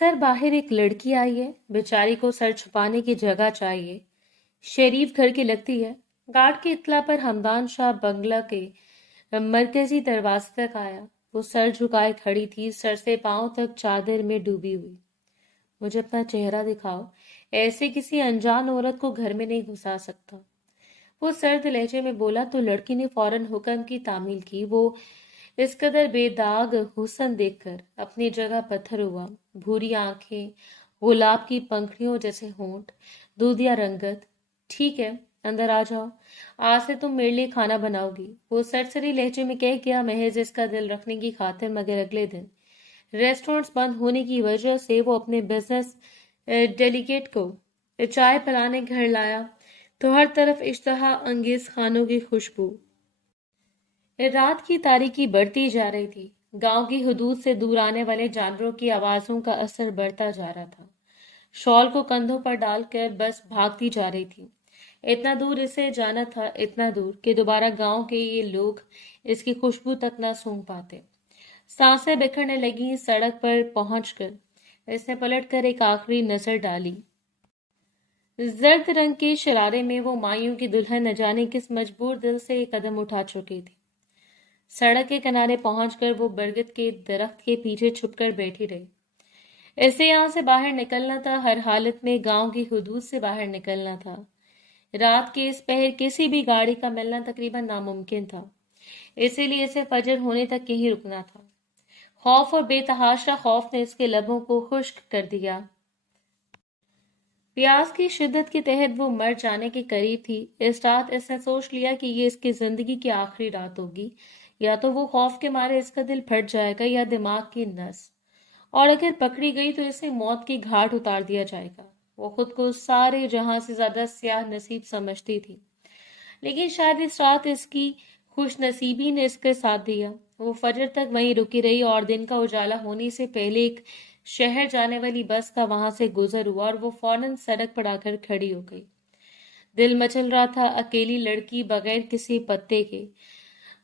Sir बाहर एक लड़की आई है, बेचारी को सर छुपाने की जगह चाहिए। शरीफ घर की लगती है। गार्ड की इत्तला पर हमदान शाह बंगला के मरकजी दरवाजे तक आया। वो सर झुकाए खड़ी थी, सर से पांव तक चादर में डूबी हुई। मुझे अपना चेहरा दिखाओ, ऐसे किसी अनजान औरत को घर में नहीं घुसा सकता, वो सर्द लहजे में बोला। तो लड़की ने फौरन हुक्म की तामील की। वो इस कदर बेदाग हुस्न देखकर अपनी जगह पत्थर हुआ। भूरी आंखें, गुलाब की पंखड़ियों जैसे होंठ, दूधिया रंगत। ठीक है, अंदर आ जाओ, आज से तुम मेरे लिए खाना बनाओगी, वो सरसरी लहजे में कह गया, महज इसका दिल रखने की खातिर। मगर अगले दिन रेस्टोरेंट्स बंद होने की वजह से वो अपने बिजनेस डेलीगेट को चाय पिलाने घर लाया तो हर तरफ इश्तहा अंगेज खानों की खुशबू। रात की तारीकी बढ़ती जा रही थी। गांव की हदूद से दूर आने वाले जानवरों की आवाजों का असर बढ़ता जा रहा था। शॉल को कंधों पर डालकर बस भागती जा रही थी। इतना दूर इसे जाना था, इतना दूर कि दोबारा गांव के ये लोग इसकी खुशबू तक न सूंघ पाते। सांसें बिखरने लगी। सड़क पर पहुंचकर इसने पलटकर एक आखिरी नजर डाली। जर्द रंग के शरारे में वो मायूं की दुल्हन न जाने किस मजबूर दिल से एक कदम उठा चुकी थी। सड़क के किनारे पहुंचकर वो बरगद के दरख्त के पीछे छुपकर बैठी रही। इसे यहां से बाहर निकलना था, हर हालत में गांव की हुदूद से बाहर निकलना था। रात के इस पहर किसी भी गाड़ी का मिलना तकरीबन नामुमकिन था, इसीलिए इसे फजर होने तक यहीं रुकना था। खौफ और बेतहाशा खौफ ने इसके लबों को खुश्क कर दिया। प्यास की शिद्दत के तहत वो मर जाने के करीब थी। इस रात इसने सोच लिया कि ये इसकी जिंदगी की आखिरी रात होगी। या तो वो खौफ के मारे इसका दिल फट जाएगा या दिमाग की नस, और अगर पकड़ी गई तो इसे मौत की घाट उतार दिया जाएगा। वो खुद को सारे जहां से ज्यादा स्याह नसीब समझती थी, लेकिन शायद इस रात इसकी खुश नसीबी ने इसके साथ दिया। वो फजर तक वहीं रुकी रही और दिन का उजाला होने से पहले एक शहर जाने वाली बस का वहां से गुजर हुआ और वो फौरन सड़क पर आकर खड़ी हो गई। दिल मचल रहा था। अकेली लड़की, बगैर किसी पत्ते के।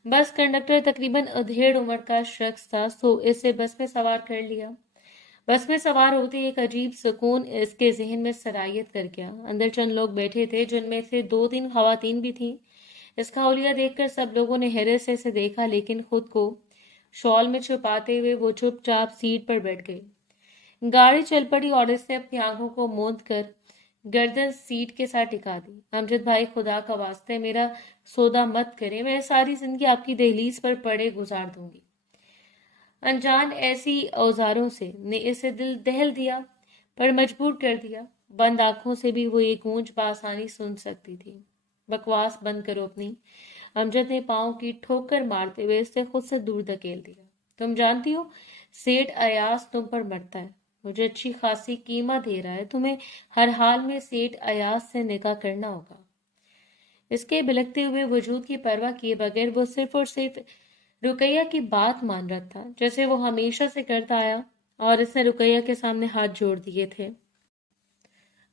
बस कंडक्टर तकरीबन अधेड़ उम्र का शख्स था, सो इसे बस में सवार कर लिया। बस में सवार होते एक अजीब सुकून इसके जहन में सरायत कर गया। अंदर चंद लोग बैठे थे, जिनमें से 2-3 खवातीन भी थीं। इसका हुलिया देखकर सब लोगों ने हैरत से इसे देखा, लेकिन खुद को शॉल में छुपाते हुए वो चुपचाप सीट पर बैठ गई। गाड़ी चल पड़ी और इसने अपनी आंखों को मूंद कर गर्दन सीट के साथ टिका दी। अमजद भाई, खुदा का वास्ते है, मेरा सौदा मत करें, मैं सारी जिंदगी आपकी दहलीज पर पड़े गुजार दूंगी। अनजान ऐसी औजारों से ने इसे दिल दहल दिया, पर मजबूर कर दिया। बंद आंखों से भी वो एक गूंज बासानी सुन सकती थी। बकवास बंद करो अपनी। अमजद ने पांव की ठोकर मारते हुए इसे खुद से दूर धकेल दिया। तुम जानती हो, सेठ अयास तुम पर मरता है, मुझे अच्छी खासी कीमत दे रहा है, तुम्हें हर हाल में सेठ अयास से निकाह करना होगा। इसके बिलखते हुए वजूद की परवाह किए बगैर वो सिर्फ और सिर्फ रुकैया की बात मान रहा था, जैसे वो हमेशा से करता आया। और इसने रुकैया के सामने हाथ जोड़ दिए थे।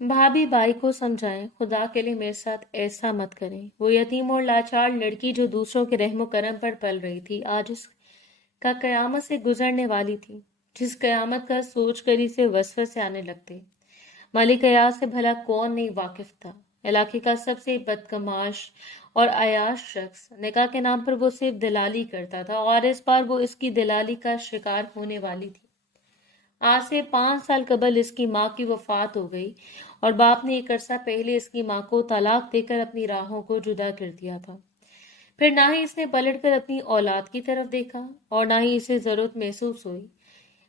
भाभी, बाई को समझाएं, खुदा के लिए मेरे साथ ऐसा मत करें। वो यतीम और लाचार लड़की जो दूसरों के रहमो करम पर पल रही थी, आज उसका कयामत से गुजरने वाली थी, जिस कयामत का सोच कर इसे वसवसे आने लगते। मलिक अयाज से भला कौन नहीं वाकिफ था। इलाके का सबसे बदकमाश और अयाश शख्स। निकाह के नाम पर वो सिर्फ दलाली करता था, और इस बार वो इसकी दलाली का शिकार होने वाली थी। आज से 5 साल कबल इसकी माँ की वफात हो गई और बाप ने एक अरसा पहले इसकी माँ को तलाक देकर अपनी राहों को जुदा कर दिया था। फिर ना ही इसने पलटकर अपनी औलाद की तरफ देखा और ना ही इसे जरूरत महसूस हुई।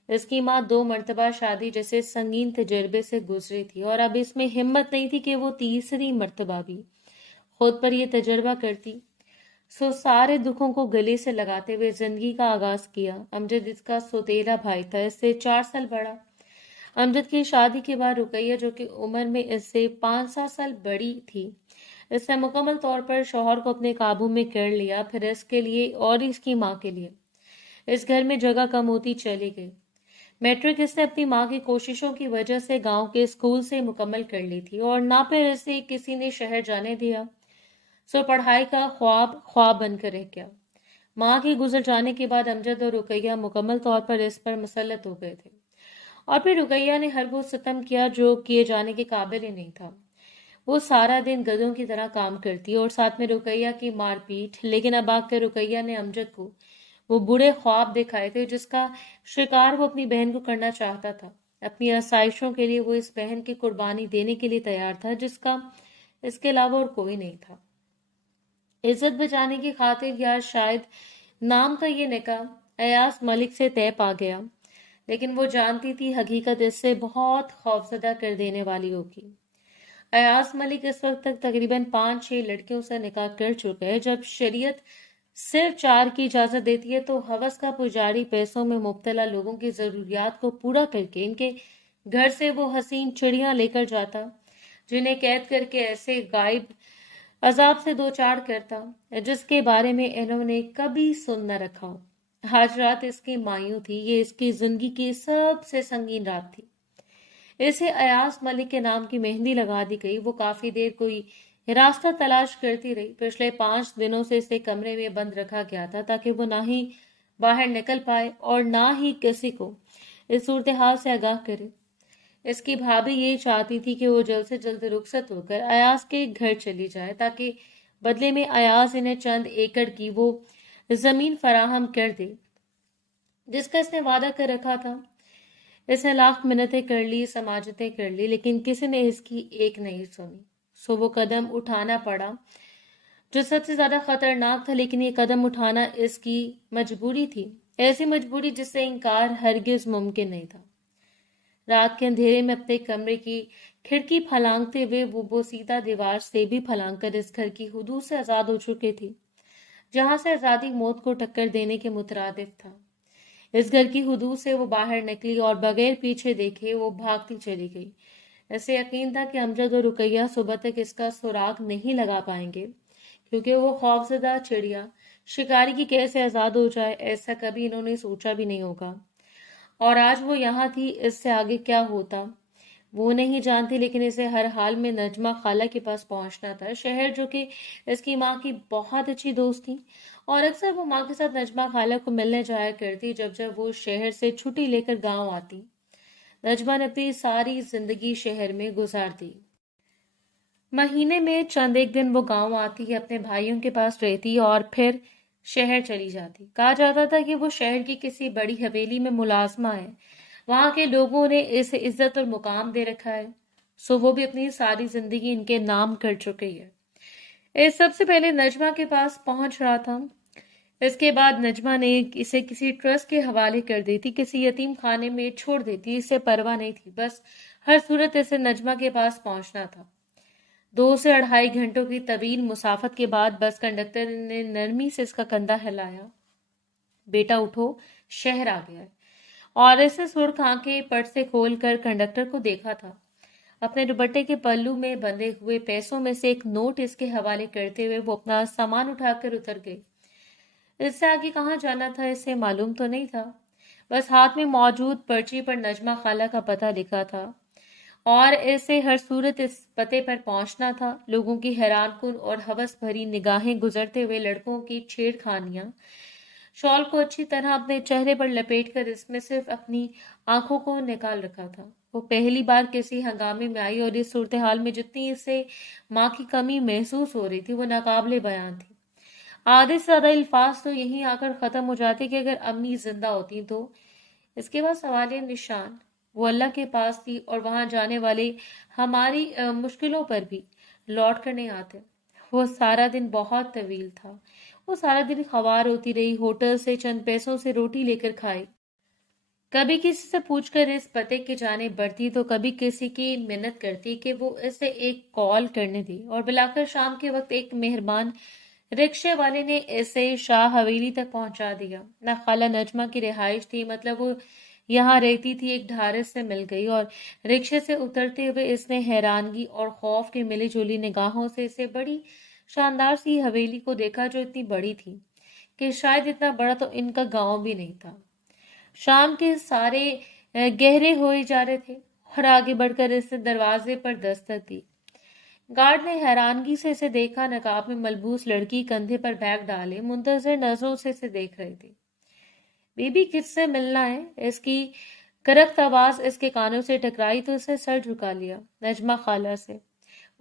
इसकी माँ 2 मर्तबा शादी जैसे संगीन तजर्बे से गुजरी थी, और अब इसमें हिम्मत नहीं थी कि वो तीसरी मर्तबा भी खुद पर यह तजर्बा करती। सो सारे दुखों को गले से लगाते हुए जिंदगी का आगाज किया। अमजद इसका सौतेला भाई था, इससे 4 साल बड़ा। अमजद की शादी के बाद रुकैया, जो कि उम्र में इससे 5-7 साल बड़ी थी, इसने मुकम्मल तौर पर शौहर को अपने काबू में कर लिया। फिर इसके लिए और इसकी माँ के लिए इस घर में जगह कम होती चली गई। मैट्रिक इसने अपनी माँ की कोशिशों की वजह से गांव के स्कूल से मुकम्मल कर ली थी, और ना फिर इसे किसी ने शहर जाने दिया। सो पढ़ाई का ख्वाब ख्वाब बनकर रह गया। माँ के गुजर जाने के बाद अमजद और रुकैया मुकम्मल तौर पर इस पर मुसल्लत हो गए थे, اور پھر رقیہ نے ہر وہ ستم کیا جو کیے جانے کے قابل ہی نہیں تھا۔ وہ سارا دن گدھوں کی طرح کام کرتی اور ساتھ میں رقیہ کی مار پیٹ، لیکن اب آ کر رقیہ نے امجد کو وہ برے خواب دکھائے تھے جس کا شکار وہ اپنی بہن کو کرنا چاہتا تھا۔ اپنی آسائشوں کے لیے وہ اس بہن کی قربانی دینے کے لیے تیار تھا جس کا اس کے علاوہ اور کوئی نہیں تھا۔ عزت بچانے کی خاطر یا شاید نام کا یہ نکاح ایاز ملک سے طے پا گیا، لیکن وہ جانتی تھی حقیقت اس سے بہت خوفزدہ کر دینے والی ہوگی۔ ایاز ملک اس وقت تک تقریباً 5-6 لڑکیوں سے نکاح کر چکے ہیں۔ جب شریعت صرف 4 کی اجازت دیتی ہے تو ہوس کا پجاری پیسوں میں مبتلا لوگوں کی ضروریات کو پورا کر کے ان کے گھر سے وہ حسین چڑیاں لے کر جاتا جنہیں قید کر کے ایسے غائب عذاب سے دوچار کرتا جس کے بارے میں انہوں نے کبھی سن نہ رکھا ہو۔ آج رات اس کی مایوں تھی، یہ اس کی زندگی کی سب سے سنگین رات تھی۔ اسے ایاز ملک کے نام کی مہندی لگا دی گئی۔ وہ کافی دیر کوئی راستہ تلاش کرتی رہی۔ پچھلے 5 دنوں سے اسے کمرے میں بند رکھا گیا تھا تاکہ وہ نہ ہی باہر نکل پائے اور نہ ہی کسی کو اس صورتحال سے آگاہ کرے۔ اس کی بھابھی یہ چاہتی تھی کہ وہ جلد سے جلد رخصت ہو کر ایاز کے گھر چلی جائے تاکہ بدلے میں ایاز انہیں چند ایکڑ کی وہ زمین فراہم کر دے جس کا اس نے وعدہ کر رکھا تھا۔ اس نے لاکھ منتیں کر لی، سماجتیں کر لی، لیکن کسی نے اس کی ایک نہیں سنی۔ سو وہ قدم اٹھانا پڑا جو سب سے زیادہ خطرناک تھا، لیکن یہ قدم اٹھانا اس کی مجبوری تھی، ایسی مجبوری جس سے انکار ہرگز ممکن نہیں تھا۔ رات کے اندھیرے میں اپنے کمرے کی کھڑکی پھلانگتے ہوئے وہ بوسیدہ دیوار سے بھی پھلانگ کر اس گھر کی حدود سے آزاد ہو چکی تھی جہاں سے آزادی موت کو ٹکر دینے کے مترادف تھا۔ اس گھر کی حدود سے وہ باہر نکلی اور بغیر پیچھے دیکھے وہ بھاگتی چلی گئی۔ اسے یقین تھا کہ امجد اور رقیہ صبح تک اس کا سراغ نہیں لگا پائیں گے، کیونکہ وہ خوفزدہ چڑیا شکاری کی کیسے آزاد ہو جائے ایسا کبھی انہوں نے سوچا بھی نہیں ہوگا۔ اور آج وہ یہاں تھی، اس سے آگے کیا ہوتا وہ نہیں جانتی، لیکن اسے ہر حال میں نجمہ خالہ کے پاس پہنچنا تھا، شہر جو کہ اس کی ماں کی بہت اچھی دوست تھی، اور اکثر وہ ماں کے ساتھ نجمہ خالہ کو ملنے جایا کرتی جب وہ شہر سے چھٹی لے کر گاؤں آتی۔ نجمہ نے اپنی ساری زندگی شہر میں گزار دی۔ مہینے میں چند ایک دن وہ گاؤں آتی، اپنے بھائیوں کے پاس رہتی اور پھر شہر چلی جاتی۔ کہا جاتا تھا کہ وہ شہر کی کسی بڑی حویلی میں ملازمہ ہے، وہاں کے لوگوں نے اسے عزت اور مقام دے رکھا ہے، سو وہ بھی اپنی ساری زندگی ان کے نام کر چکی ہے۔ اس سب سے پہلے نجمہ کے پاس پہنچ رہا تھا، اس کے بعد نجمہ نے اسے کسی ٹرسٹ کے حوالے کر دیتی، کسی یتیم خانے میں چھوڑ دیتی، اسے پرواہ نہیں تھی، بس ہر صورت اسے نجمہ کے پاس پہنچنا تھا۔ 2 سے 2.5 گھنٹوں کی طویل مسافت کے بعد بس کنڈکٹر نے نرمی سے اس کا کندھا ہلایا۔ بیٹا اٹھو، شہر آ گیا ہے۔ اور اس نے سرخ آنکھیں پٹ سے کھول کر کنڈکٹر کو دیکھا تھا۔ اپنے دوپٹے کے پلو میں بندھے ہوئے پیسوں میں سے ایک نوٹ اس کے حوالے کرتے ہوئے وہ اپنا سامان اٹھا کر اتر گئی۔ اس سے آگے کہاں جانا تھا اسے معلوم تو نہیں تھا، بس ہاتھ میں موجود پرچی پر نجمہ خالہ کا پتہ لکھا تھا اور اسے ہر صورت اس پتے پر پہنچنا تھا۔ لوگوں کی حیران کن اور ہوس بھری نگاہیں، گزرتے ہوئے لڑکوں کی چھیڑ خانیاں، شال کو اچھی طرح اپنے چہرے پر لپیٹ کر اس میں صرف اپنی آنکھوں کو نکال رکھا تھا۔ وہ پہلی بار کسی ہنگامے میں آئی اور اس صورتحال میں جتنی اسے ماں کی کمی محسوس ہو رہی تھی وہ ناقابل بیان تھی۔ آدھے سے زیادہ الفاظ تو یہیں آ کر ختم ہو جاتے کہ اگر امی زندہ ہوتی تو۔ اس کے بعد سوالیہ نشان، وہ اللہ کے پاس تھی اور وہاں جانے والے ہماری مشکلوں پر بھی لوٹ کر نہیں آتے۔ وہ سارا دن بہت طویل تھا، وہ سارا دن خوار ہوتی رہی، ہوٹل سے چند پیسوں سے روٹی لے کر کھائی، کبھی کسی سے پوچھ کر اس پتے کی جانب بڑھتی تو کبھی کسی کی منت کرتی کہ وہ اسے ایک کال کرنے دی، اور بلاخر شام کے وقت ایک مہربان رکشے والے نے اسے شاہ حویلی تک پہنچا دیا۔ نہ خالہ نجمہ کی رہائش تھی، مطلب وہ یہاں رہتی تھی، ایک ڈھارس سے مل گئی، اور رکشے سے اترتے ہوئے اس نے حیرانگی اور خوف کی ملی جلی نگاہوں سے اسے بڑی شاندار سی حویلی کو دیکھا جو اتنی بڑی تھی کہ شاید اتنا بڑا تو ان کا گاؤں بھی نہیں تھا۔ شام کے سارے گہرے ہوئے جا رہے تھے اور آگے بڑھ کر اس نے دروازے پر دستک دی۔ گارڈ نے حیرانگی سے اسے دیکھا، نقاب میں ملبوس لڑکی کندھے پر بیگ ڈالے منتظر نظروں سے اسے دیکھ رہی تھی۔ بی بی کس سے ملنا ہے؟ اس کی کرخت آواز اس کے کانوں سے ٹکرائی تو اسے سر جھکا لیا، نجمہ خالہ سے۔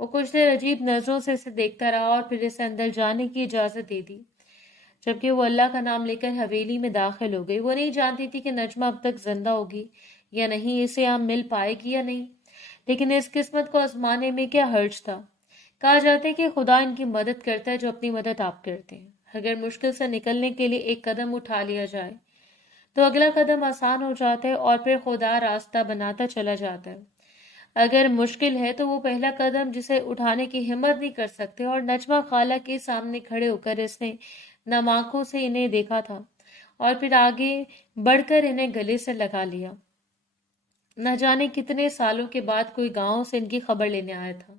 وہ کچھ دیر عجیب نظروں سے اسے دیکھتا رہا اور پھر اسے اندر جانے کی اجازت دے دی، جبکہ وہ اللہ کا نام لے کر حویلی میں داخل ہو گئی۔ وہ نہیں جانتی تھی کہ نجمہ اب تک زندہ ہوگی یا نہیں، اسے یہاں مل پائے گی یا نہیں، لیکن اس قسمت کو آزمانے میں کیا حرج تھا۔ کہا جاتا ہے کہ خدا ان کی مدد کرتا ہے جو اپنی مدد آپ کرتے ہیں۔ اگر مشکل سے نکلنے کے لیے ایک قدم اٹھا لیا جائے تو اگلا قدم آسان ہو جاتا ہے اور پھر خدا راستہ بناتا چلا جاتا ہے۔ اگر مشکل ہے تو وہ پہلا قدم جسے اٹھانے کی ہمت نہیں کر سکتے، اور نجمہ خالہ کے سامنے کھڑے ہو کر اس نے نم آنکھوں سے انہیں دیکھا تھا اور پھر آگے بڑھ کر انہیں گلے سے لگا لیا۔ نہ جانے کتنے سالوں کے بعد کوئی گاؤں سے ان کی خبر لینے آیا تھا۔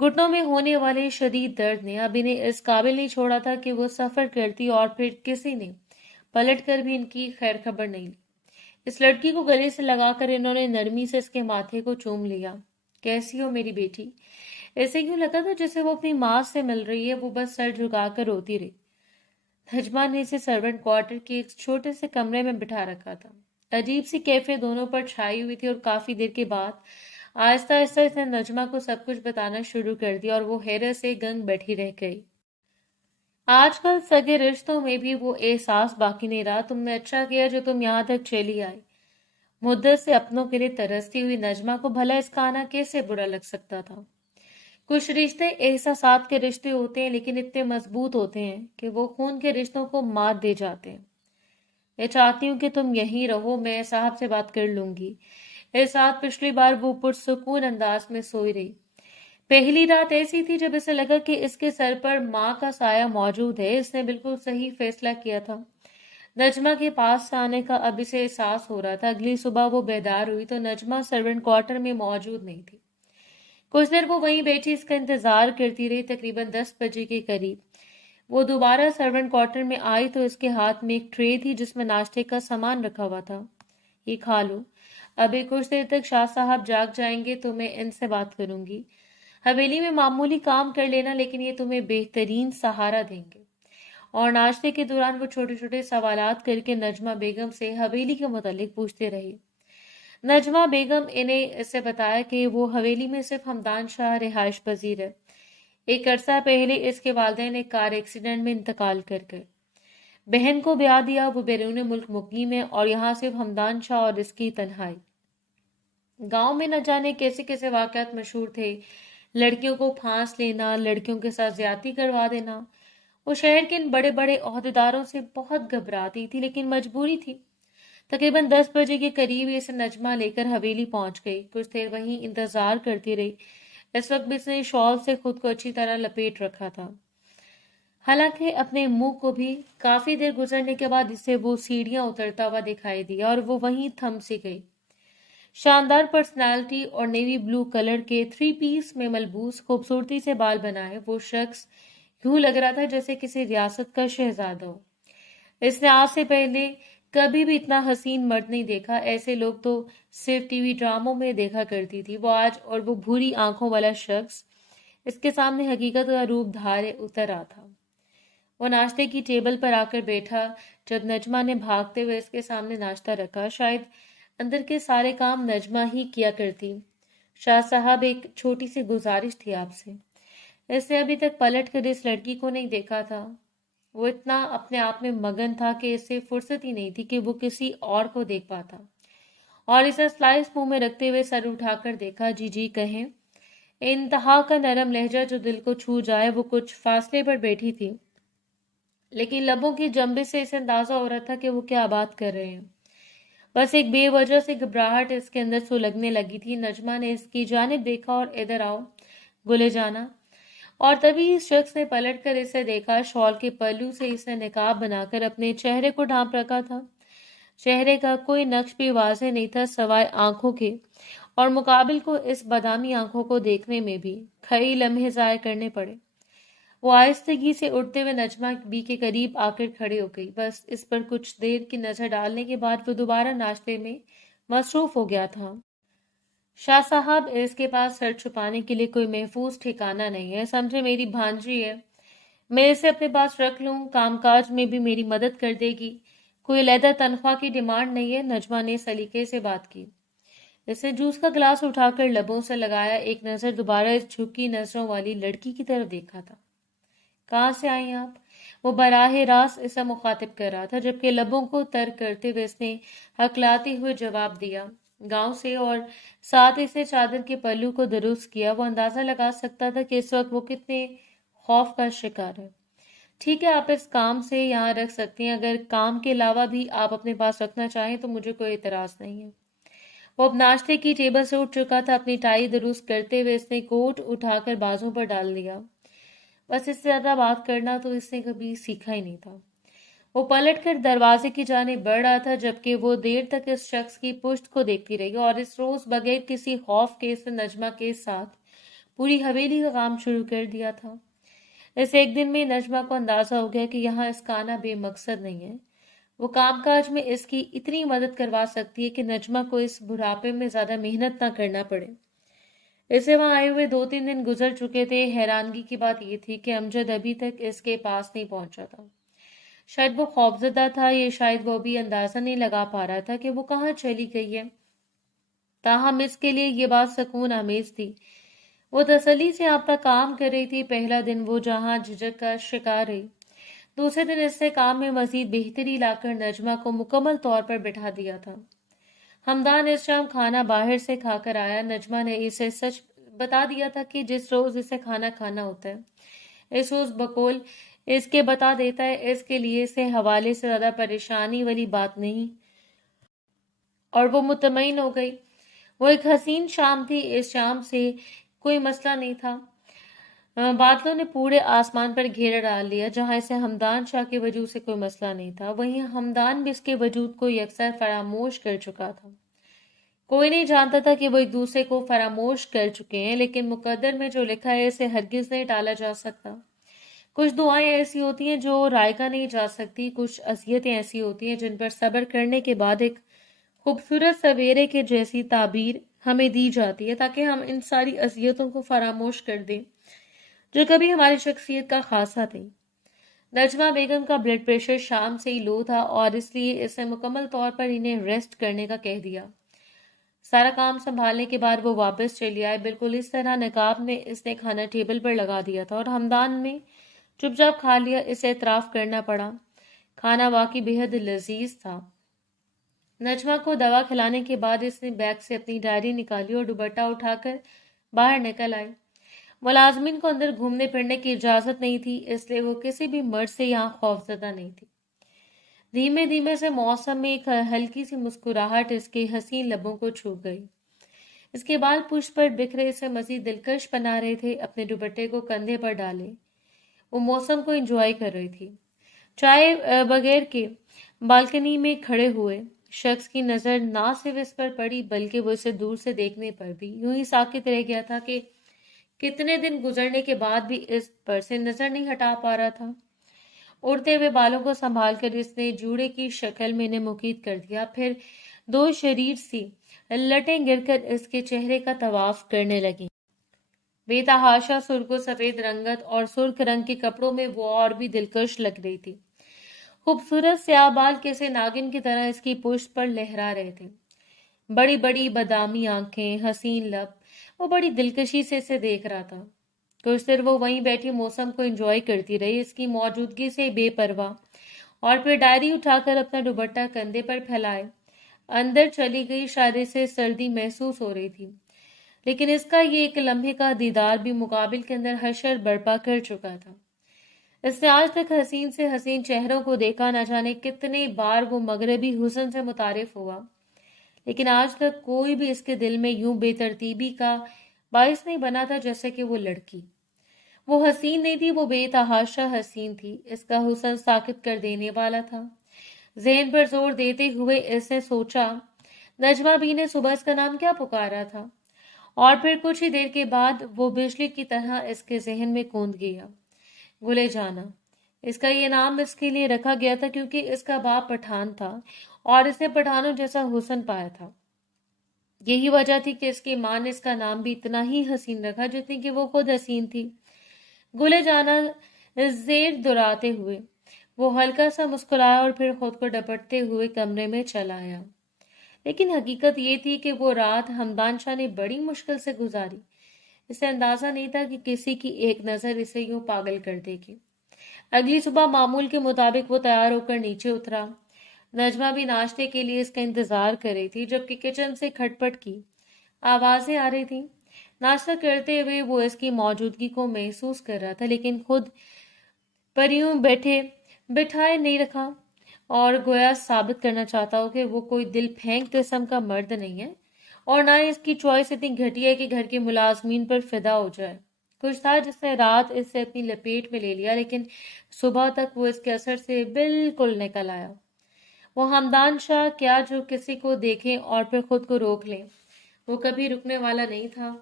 گھٹنوں میں ہونے والے شدید درد نے اب انہیں اس قابل نہیں چھوڑا تھا کہ وہ سفر کرتی، اور پھر کسی نے پلٹ کر بھی ان کی خیر خبر نہیں لی۔ اس لڑکی کو گلے سے لگا کر انہوں نے نرمی سے اس کے ماتھے کو چوم لیا۔ کیسی ہو میری بیٹی؟ ایسے کیوں لگا تھا جیسے وہ اپنی ماں سے مل رہی ہے۔ وہ بس سر جھکا کر روتی رہی۔ نجمہ نے اسے سرونٹ کوارٹر کے ایک چھوٹے سے کمرے میں بٹھا رکھا تھا۔ عجیب سی کیفیت دونوں پر چھائی ہوئی تھی، اور کافی دیر کے بعد آہستہ آہستہ اس نے نجمہ کو سب کچھ بتانا شروع کر دیا، اور وہ حیرت سے گنگ بیٹھی رہ گئی۔ آج کل سگے رشتوں میں بھی وہ احساس باقی نہیں رہا۔ تم نے اچھا کیا جو تم یہاں تک چلی آئی۔ مدت سے اپنوں کے لیے ترستی ہوئی نجمہ کو بھلا اس کا آنا کیسے برا لگ سکتا تھا۔ کچھ رشتے احساسات کے رشتے ہوتے ہیں، لیکن اتنے مضبوط ہوتے ہیں کہ وہ خون کے رشتوں کو مات دے جاتے ہیں۔ میں چاہتی ہوں کہ تم یہیں رہو، میں صاحب سے بات کر لوں گی۔ اس رات پچھلی بار وہ پرسکون انداز میں سوئی رہی۔ پہلی رات ایسی تھی جب اسے لگا کہ اس کے سر پر ماں کا سایہ موجود ہے۔ اس نے بالکل صحیح فیصلہ کیا تھا۔ نجمہ کے پاس سے آنے کا اب اسے احساس ہو رہا تھا۔ اگلی صبح وہ بیدار ہوئی تو نجمہ سرونٹ کوارٹر میں موجود نہیں تھی۔ کچھ دیر وہ وہیں بیٹھی اس کا انتظار کرتی رہی۔ تقریباً 10 بجے کے قریب وہ دوبارہ سرونٹ کوارٹر میں آئی تو اس کے ہاتھ میں ایک ٹرے تھی جس میں ناشتے کا سامان رکھا ہوا تھا۔ یہ کھا لو، ابھی کچھ دیر تک شاہ صاحب جاگ جائیں گے تو میں ان سے بات کروں گی۔ حویلی میں معمولی کام کر لینا، لیکن یہ تمہیں بہترین سہارا دیں گے۔ اور ناشتے کے دوران وہ چھوٹے چھوٹے سوالات کر کے نجمہ بیگم سے حویلی کے متعلق پوچھتے رہے۔ نجمہ بیگم انہیں اس سے بتایا کہ وہ حویلی میں صرف ہمدان شاہ رہائش پذیر ہے۔ ایک عرصہ پہلے اس کے والدین ایک کار ایکسیڈنٹ میں انتقال کر گئے۔ بہن کو بیاہ دیا، وہ بیرون ملک مقیم ہے، اور یہاں صرف ہمدان شاہ اور اس کی تنہائی۔ گاؤں میں نہ جانے کیسے کیسے واقعات مشہور تھے، لڑکیوں کو پھانس لینا، لڑکیوں کے ساتھ زیادتی کروا دینا۔ وہ شہر کے ان بڑے بڑے عہدیداروں سے بہت گھبراتی تھی، لیکن مجبوری تھی۔ تقریباً 10 بجے کے قریب اسے نجمہ لے کر حویلی پہنچ گئی۔ کچھ دیر وہیں انتظار کرتی رہی۔ اس وقت بھی اس نے شال سے خود کو اچھی طرح لپیٹ رکھا تھا، حالانکہ اپنے منہ کو بھی۔ کافی دیر گزرنے کے بعد اسے وہ سیڑھیاں اترتا ہوا دکھائی دیا، اور وہ وہیں تھم سی گئی۔ شاندار پرسنالٹی اور نیوی بلو کلر کے 3 پیس میں ملبوس، خوبصورتی سے بال بنائے وہ شخص یوں لگ رہا تھا جیسے کسی ریاست کا شہزادہ ہو۔ اس نے آج سے پہلے کبھی بھی اتنا حسین مرد نہیں دیکھا۔ ایسے لوگ تو صرف ٹی وی ڈراموں میں دیکھا کرتی تھی وہ آج، اور وہ بھوری آنکھوں والا شخص اس کے سامنے حقیقت کا روپ دھارے اتر آ تھا۔ وہ ناشتے کی ٹیبل پر آ کر بیٹھا جب نجمہ نے بھاگتے ہوئے اس کے سامنے ناشتہ رکھا۔ شاید اندر کے سارے کام نجمہ ہی کیا کرتی۔ شاہ صاحب، ایک چھوٹی سی گزارش تھی آپ سے۔ اس نے ابھی تک پلٹ کر اس لڑکی کو نہیں دیکھا تھا۔ وہ اتنا اپنے آپ میں مگن تھا کہ اسے فرصت ہی نہیں تھی کہ وہ کسی اور کو دیکھ پاتا، اور اسے سلائس منہ میں رکھتے ہوئے سر اٹھا کر دیکھا۔ جی جی کہیں۔ انتہا کا نرم لہجہ جو دل کو چھو جائے۔ وہ کچھ فاصلے پر بیٹھی تھی، لیکن لبوں کی جنبش سے اسے اندازہ ہو رہا تھا کہ وہ کیا بات کر رہے ہیں۔ بس ایک بے وجہ سے گھبراہٹ اس کے اندر سلگنے لگی تھی۔ نجمہ نے اس کی جانب دیکھا اور ادھر آؤ گلے جانا، اور تبھی اس شخص نے پلٹ کر اسے دیکھا۔ شال کے پلو سے اس نے نقاب بنا کر اپنے چہرے کو ڈھانپ رکھا تھا۔ چہرے کا کوئی نقش بھی واضح نہیں تھا سوائے آنکھوں کے، اور مقابل کو اس بادامی آنکھوں کو دیکھنے میں بھی کئی لمحے ضائع کرنے پڑے۔ وہ آہستگی سے اٹھتے ہوئے نجمہ بی کے قریب آ کر کھڑی ہو گئی۔ بس اس پر کچھ دیر کی نظر ڈالنے کے بعد وہ دوبارہ ناشتے میں مصروف ہو گیا تھا۔ شاہ صاحب، اس کے پاس سر چھپانے کے لیے کوئی محفوظ ٹھکانہ نہیں ہے، سمجھے؟ میری بھانجی ہے، میں اسے اپنے پاس رکھ لوں، کام کاج میں بھی میری مدد کر دے گی۔ कोई अलहदा तनख्वाह की डिमांड नहीं है, नजमा ने सलीके से बात की। इसने जूस का गिलास उठाकर लबों से लगाया, एक नजर दोबारा इस झुकी नजरों वाली लड़की की तरफ देखा था। कहाँ से आई आप? वो बराह रास्त इसे मुखातिब कर रहा था, जबकि लबों को तर्क करते हुए इसने हकलाते हुए जवाब दिया, गांव से, और साथ ही से चादर के पल्लू को दुरुस्त किया। वो अंदाजा लगा सकता था कि इस वक्त वो कितने खौफ का शिकार है। ठीक है, आप इस काम से यहाँ रख सकती हैं, अगर काम के अलावा भी आप अपने पास रखना चाहें तो मुझे कोई एतराज नहीं है। वो अब नाश्ते की टेबल से उठ चुका था। अपनी टाई दुरुस्त करते हुए इसने कोट उठाकर बाजू पर डाल दिया। बस इससे ज्यादा बात करना तो इसने कभी सीखा ही नहीं था। वो पलटकर दरवाजे की जानिब बढ़ रहा था, जबकि वो देर तक इस शख्स की पुश्त को देखती रही, और इस रोज बगैर किसी खौफ के इसने नजमा के साथ पूरी हवेली का काम शुरू कर दिया था। इस एक दिन में नजमा को अंदाजा हो गया कि यहाँ इसका आना बेमकसद नहीं है। वो कामकाज में इसकी इतनी मदद करवा सकती है कि नजमा को इस बुढ़ापे में ज्यादा मेहनत ना करना पड़े। इसे वहां आए हुए 2-3 दिन गुजर चुके थे। हैरानगी की बात यह थी कि अमजद अभी तक इसके पास नहीं पहुंचा था। शायद वो खौफजदा था, या शायद वो भी अंदाजा नहीं लगा पा रहा था कि वो कहाँ चली गई है। ताहम इसके लिए ये बात सकून आमेज थी। वो तसल्ली से अपना काम कर रही थी। पहला दिन वो जहां झिझक का शिकार रही, दूसरे दिन इससे काम में मजीद बेहतरी लाकर नजमा को मुकम्मल तौर पर बिठा दिया था। हमदान इस शाम खाना बाहर से खाकर आया। नजमा ने इसे सच बता दिया था कि जिस रोज इसे खाना खाना होता है, इस रोज बकौल इसके बता देता है। इसके लिए इसे हवाले से ज्यादा परेशानी वाली बात नहीं, और वो मुतमईन हो गई। वो एक हसीन शाम थी। इस शाम से कोई मसला नहीं था। बादलों ने पूरे आसमान पर घेरा डाल लिया। जहां इसे हमदान शाह के वजूद से कोई मसला नहीं था, वहीं हमदान भी इसके वजूद को यकसर फरामोश कर चुका था। कोई नहीं जानता था कि वो एक दूसरे को फरामोश कर चुके हैं, लेकिन मुकद्दर में जो लिखा है इसे हरगिज नहीं टाला जा सकता। कुछ दुआएं ऐसी होती हैं जो रायगा नहीं जा सकती, कुछ असियतें ऐसी होती हैं जिन पर सब्र करने के बाद एक खूबसूरत सवेरे के जैसी ताबीर हमें दी जाती है, ताकि हम इन सारी असियतों को फरामोश कर दें जो कभी हमारी शख्सियत का खासा थे। नजमा बेगम का ब्लड प्रेशर शाम से ही लो था, और इसलिए इसने मुकम्मल तौर पर इन्हें रेस्ट करने का कह दिया। सारा काम संभालने के बाद वो वापस चली आए। बिल्कुल इस तरह नकाब में इसने खाना टेबल पर लगा दिया था, और हमदान में चुपचाप खा लिया। इसे एतराफ करना पड़ा, खाना वाकई बेहद लजीज था। नजमा को दवा खिलाने के बाद इसने बैग से अपनी डायरी निकाली और दुपट्टा उठाकर बाहर निकल आई। मुलाजमिन को अंदर घूमने फिरने की इजाजत नहीं थी, इसलिए वो किसी भी मर्द से यहाँ खौफजदा नहीं थी। धीमे धीमे से मौसम में एक हल्की सी मुस्कुराहट इसके हसीन लबों को छू गई। इसके बाल पुष्प पर बिखरे इसे मजीद दिलकश बना रहे थे। अपने दुपट्टे को कंधे पर डाले वो मौसम को एंजॉय कर रही थी। चाय बगैर के बालकनी में खड़े हुए शख्स की नजर ना सिर्फ इस पर पड़ी, बल्कि वो इसे दूर से देखने पर भी यूं ही साकित रह गया था कि कितने दिन गुजरने के बाद भी इस पर से नजर नहीं हटा पा रहा था। उड़ते हुए बालों को संभाल कर इसने जूड़े की शक्ल में इन्हें मुकीद कर दिया। फिर दो शरीर सी लटें गिरकर इसके चेहरे का तवाफ करने लगी। बेतहाशा सुर्ख सफेद रंगत और सुर्ख रंग के कपड़ों में वो और भी दिलकश लग रही थी। खूबसूरत स्याह बाल कैसे नागिन की तरह इसकी पुष्ट पर लहरा रहे थे। बड़ी बड़ी बादामी आंखें, हसीन लब, वो बड़ी दिलकशी से इसे देख रहा था। कुछ देर वो वहीं बैठी मौसम को एंजॉय करती रही, इसकी मौजूदगी से बेपरवाह, और फिर डायरी उठाकर अपना दुपट्टा कंधे पर फैलाए अंदर चली गई। शायद से सर्दी महसूस हो रही थी, लेकिन इसका ये एक लम्हे का दीदार भी मुकाबिल के अंदर हशर बर्पा कर चुका था। इसने आज तक हसीन से हसीन चेहरों को देखा, न जाने कितने बार वो मगरबी हुस्न से मुतारिफ हुआ, लेकिन आज तक कोई भी इसके दिल में यूं बेतरतीबी का बाइस नहीं बना था जैसे कि वो लड़की। वो हसीन नहीं थी, वो बेतहाशा हसीन थी। इसका हुस्न साकित कर देने वाला था। जहन पर जोर देते हुए इसने सोचा, नजमा बी ने सुबह इसका नाम क्या पुकारा था, और फिर कुछ ही देर के बाद वो बिजली की तरह इसके जहन में कूद गया। गुले जाना, इसका ये नाम इसके लिए रखा गया था क्योंकि इसका बाप पठान था और इसने पठानों जैसा हुस्न पाया था। यही वजह थी कि इसकी मां ने इसका नाम भी इतना ही हसीन रखा जितनी कि वो खुद हसीन थी। गुले जाना जेर दुराते हुए وہ ہلکا سا مسکرایا اور پھر خود کو ڈپٹتے ہوئے کمرے میں چلا آیا۔ لیکن حقیقت یہ تھی کہ وہ رات ہمدان شاہ نے بڑی مشکل سے گزاری۔ اسے اندازہ نہیں تھا کہ کسی کی ایک نظر اسے یوں پاگل کر دے گی۔ اگلی صبح معمول کے مطابق وہ تیار ہو کر نیچے اترا۔ نجمہ بھی ناشتے کے لیے اس کا انتظار کر رہی تھی، جبکہ کچن سے کھٹ پٹ کی آوازیں آ رہی تھیں۔ ناشتہ کرتے ہوئے وہ اس کی موجودگی کو محسوس کر رہا تھا، لیکن خود پر یوں بیٹھے بٹھائے نہیں رکھا، اور گویا ثابت کرنا چاہتا ہو کہ وہ کوئی دل پھینک قسم کا مرد نہیں ہے، اور نہ ہی اس کی چوائس اتنی گھٹیا ہے کہ گھر کے ملازمین پر فدا ہو جائے۔ کچھ تھا جس نے رات اس سے اپنی لپیٹ میں لے لیا، لیکن صبح تک وہ اس کے اثر سے بالکل نکل آیا۔ وہ ہمدان شاہ کیا جو کسی کو دیکھیں اور پھر خود کو روک لیں۔ وہ کبھی رکنے والا نہیں تھا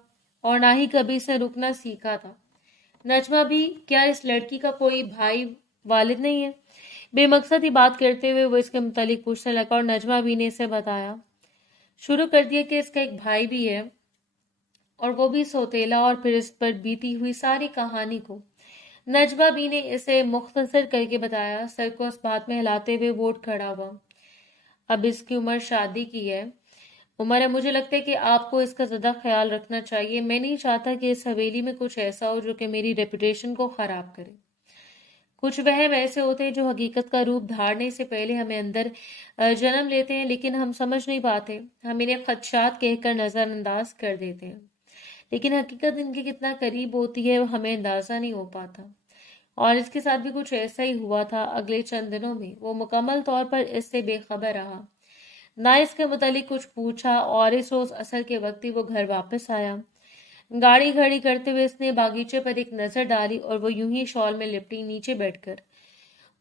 اور نہ ہی کبھی سے رکنا سیکھا تھا۔ نجمہ بھی کیا اس لڑکی کا کوئی بھائی والد نہیں ہے؟ بے مقصد ہی بات کرتے ہوئے وہ اس کے متعلق پوچھنے لگا، اور نجمہ بھی نے اسے بتایا شروع کر دیا کہ اس کا ایک بھائی بھی ہے، اور وہ بھی سوتیلا، اور پھر اس پر بیتی ہوئی ساری کہانی کو نجمہ بی نے اسے مختصر کر کے بتایا۔ سر کو اس بات میں ہلاتے ہوئے وہ اٹھ کھڑا ہوا۔ اب اس کی عمر شادی کی ہے، مجھے لگتا ہے کہ آپ کو اس کا زیادہ خیال رکھنا چاہیے۔ میں نہیں چاہتا کہ اس حویلی میں کچھ ایسا ہو جو کہ میری ریپوٹیشن کو خراب کرے۔ کچھ وہم ایسے ہوتے ہیں جو حقیقت کا روپ دھارنے سے پہلے ہمیں اندر جنم لیتے ہیں، لیکن ہم سمجھ نہیں پاتے۔ ہم انہیں خدشات کہہ کر نظر انداز کر دیتے ہیں، لیکن حقیقت ان کے کتنا قریب ہوتی ہے وہ ہمیں اندازہ نہیں ہو پاتا۔ اور اس کے ساتھ بھی کچھ ایسا ہی ہوا تھا۔ اگلے چند دنوں میں وہ مکمل طور پر اس سے بے خبر رہا، نہ اس کے متعلق کچھ پوچھا، اور اس روز عصر کے وقت ہی وہ گھر واپس آیا۔ گاڑی کھڑی کرتے ہوئے اس نے باغیچے پر ایک نظر ڈالی، اور وہ یوں ہی شال میں لپٹی نیچے بیٹھ کر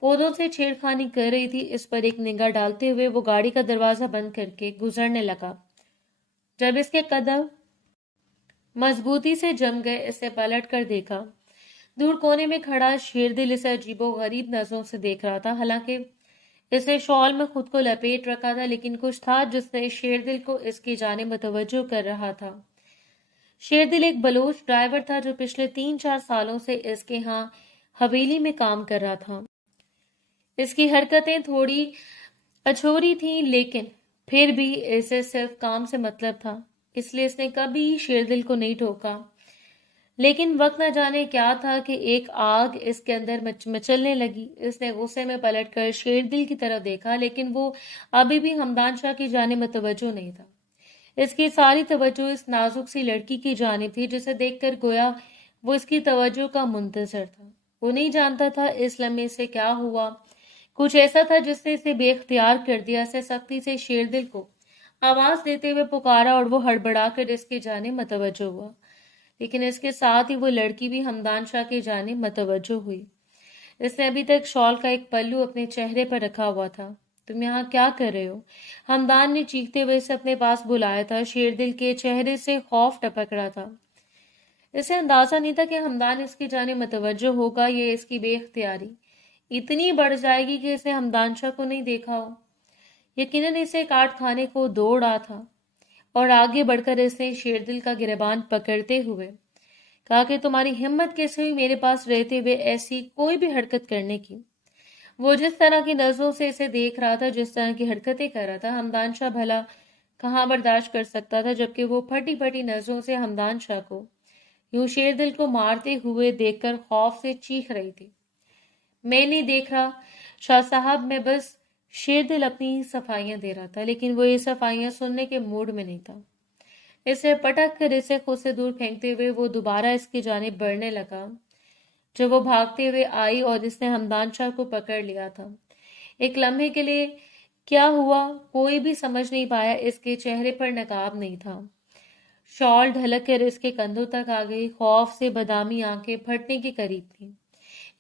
پودوں سے چھیڑخانی کر رہی تھی۔ اس پر ایک نگاہ ڈالتے ہوئے وہ گاڑی کا دروازہ بند کر کے گزرنے لگا۔ جب اس کے قدم مضبوطی سے جم گئے، اسے پلٹ کر دیکھا۔ دور کونے میں کھڑا شیردل اسے عجیب و غریب نظروں سے دیکھ رہا تھا۔ حالانکہ اسے شال میں خود کو لپیٹ رکھا تھا، لیکن کچھ تھا جس نے شیردل کو اس کی جانب متوجہ کر رہا تھا۔ شیردل ایک بلوچ ڈرائیور تھا جو پچھلے 3-4 سالوں سے اس کے ہاں حویلی میں کام کر رہا تھا۔ اس کی حرکتیں تھوڑی اچھوری تھیں، لیکن پھر بھی اسے صرف کام سے مطلب تھا، اس لیے اس نے کبھی شیردل کو نہیں ٹوکا۔ لیکن وقت نہ جانے کیا تھا کہ ایک آگ اس کے اندر مچلنے لگی۔ اس نے غصے میں پلٹ کر شیردل کی طرف دیکھا، لیکن وہ ابھی بھی ہمدان شاہ کی جانب متوجہ نہیں تھا۔ اس کی ساری توجہ اس نازک سی لڑکی کی جانب تھی، جسے دیکھ کر گویا وہ اس کی توجہ کا منتظر تھا۔ وہ نہیں جانتا تھا اس لمحے سے کیا ہوا، کچھ ایسا تھا جس نے اسے بے اختیار کر دیا۔ اسے سختی سے شیردل کو آواز دیتے ہوئے پکارا، اور وہ ہڑبڑا کر اس کی جانب متوجہ ہوا، لیکن اس کے ساتھ ہی وہ لڑکی بھی ہمدان شاہ کی جانب متوجہ ہوئی۔ اس نے ابھی تک شال کا ایک پلو اپنے چہرے پر رکھا ہوا تھا۔ تم یہاں کیا کر رہے ہو؟ ہمدان نے چیختے ہوئے اسے اپنے پاس بلایا تھا۔ شیردل کے چہرے سے خوف ٹپک رہا تھا۔ اسے اندازہ نہیں تھا کہ ہمدان اس کی جانب متوجہ ہوگا۔ یہ اس کی بے اختیاری اتنی بڑھ جائے گی کہ اسے ہمدان شاہ کو نہیں دیکھا ہو۔ یقیناً اسے کاٹ کھانے کو دوڑا تھا، اور آگے بڑھ کر اس نے شیردل کا گریبان پکڑتے ہوئے کہا کہ تمہاری ہمت کیسے ہوئی میرے پاس رہتے ہوئے ایسی کوئی بھی حرکت کرنے کی؟ وہ جس طرح کی نظروں سے اسے دیکھ رہا تھا، جس طرح کی حرکتیں کر رہا تھا، ہمدان شاہ بھلا کہاں برداشت کر سکتا تھا، جبکہ وہ پھٹی پھٹی نظروں سے ہمدان شاہ کو یوں شیردل کو مارتے ہوئے دیکھ کر خوف سے چیخ رہی تھی۔ میں نہیں دیکھ رہا شاہ صاحب، میں بس شیردل اپنی صفائیاں دے رہا تھا، لیکن وہ یہ صفائیاں سننے کے موڈ میں نہیں تھا۔ اسے پٹک کر اسے خود سے دور پھینکتے ہوئے وہ دوبارہ اس کی جانب بڑھنے لگا، جب وہ بھاگتے ہوئے آئی اور اس نے ہمدان شاہ کو پکڑ لیا تھا۔ ایک لمحے کے لیے کیا ہوا کوئی بھی سمجھ نہیں پایا۔ اس کے چہرے پر نقاب نہیں تھا، شال ڈھلک کر اس کے کندھوں تک آ گئی۔ خوف سے بادامی آنکھیں پھٹنے کے قریب تھیں۔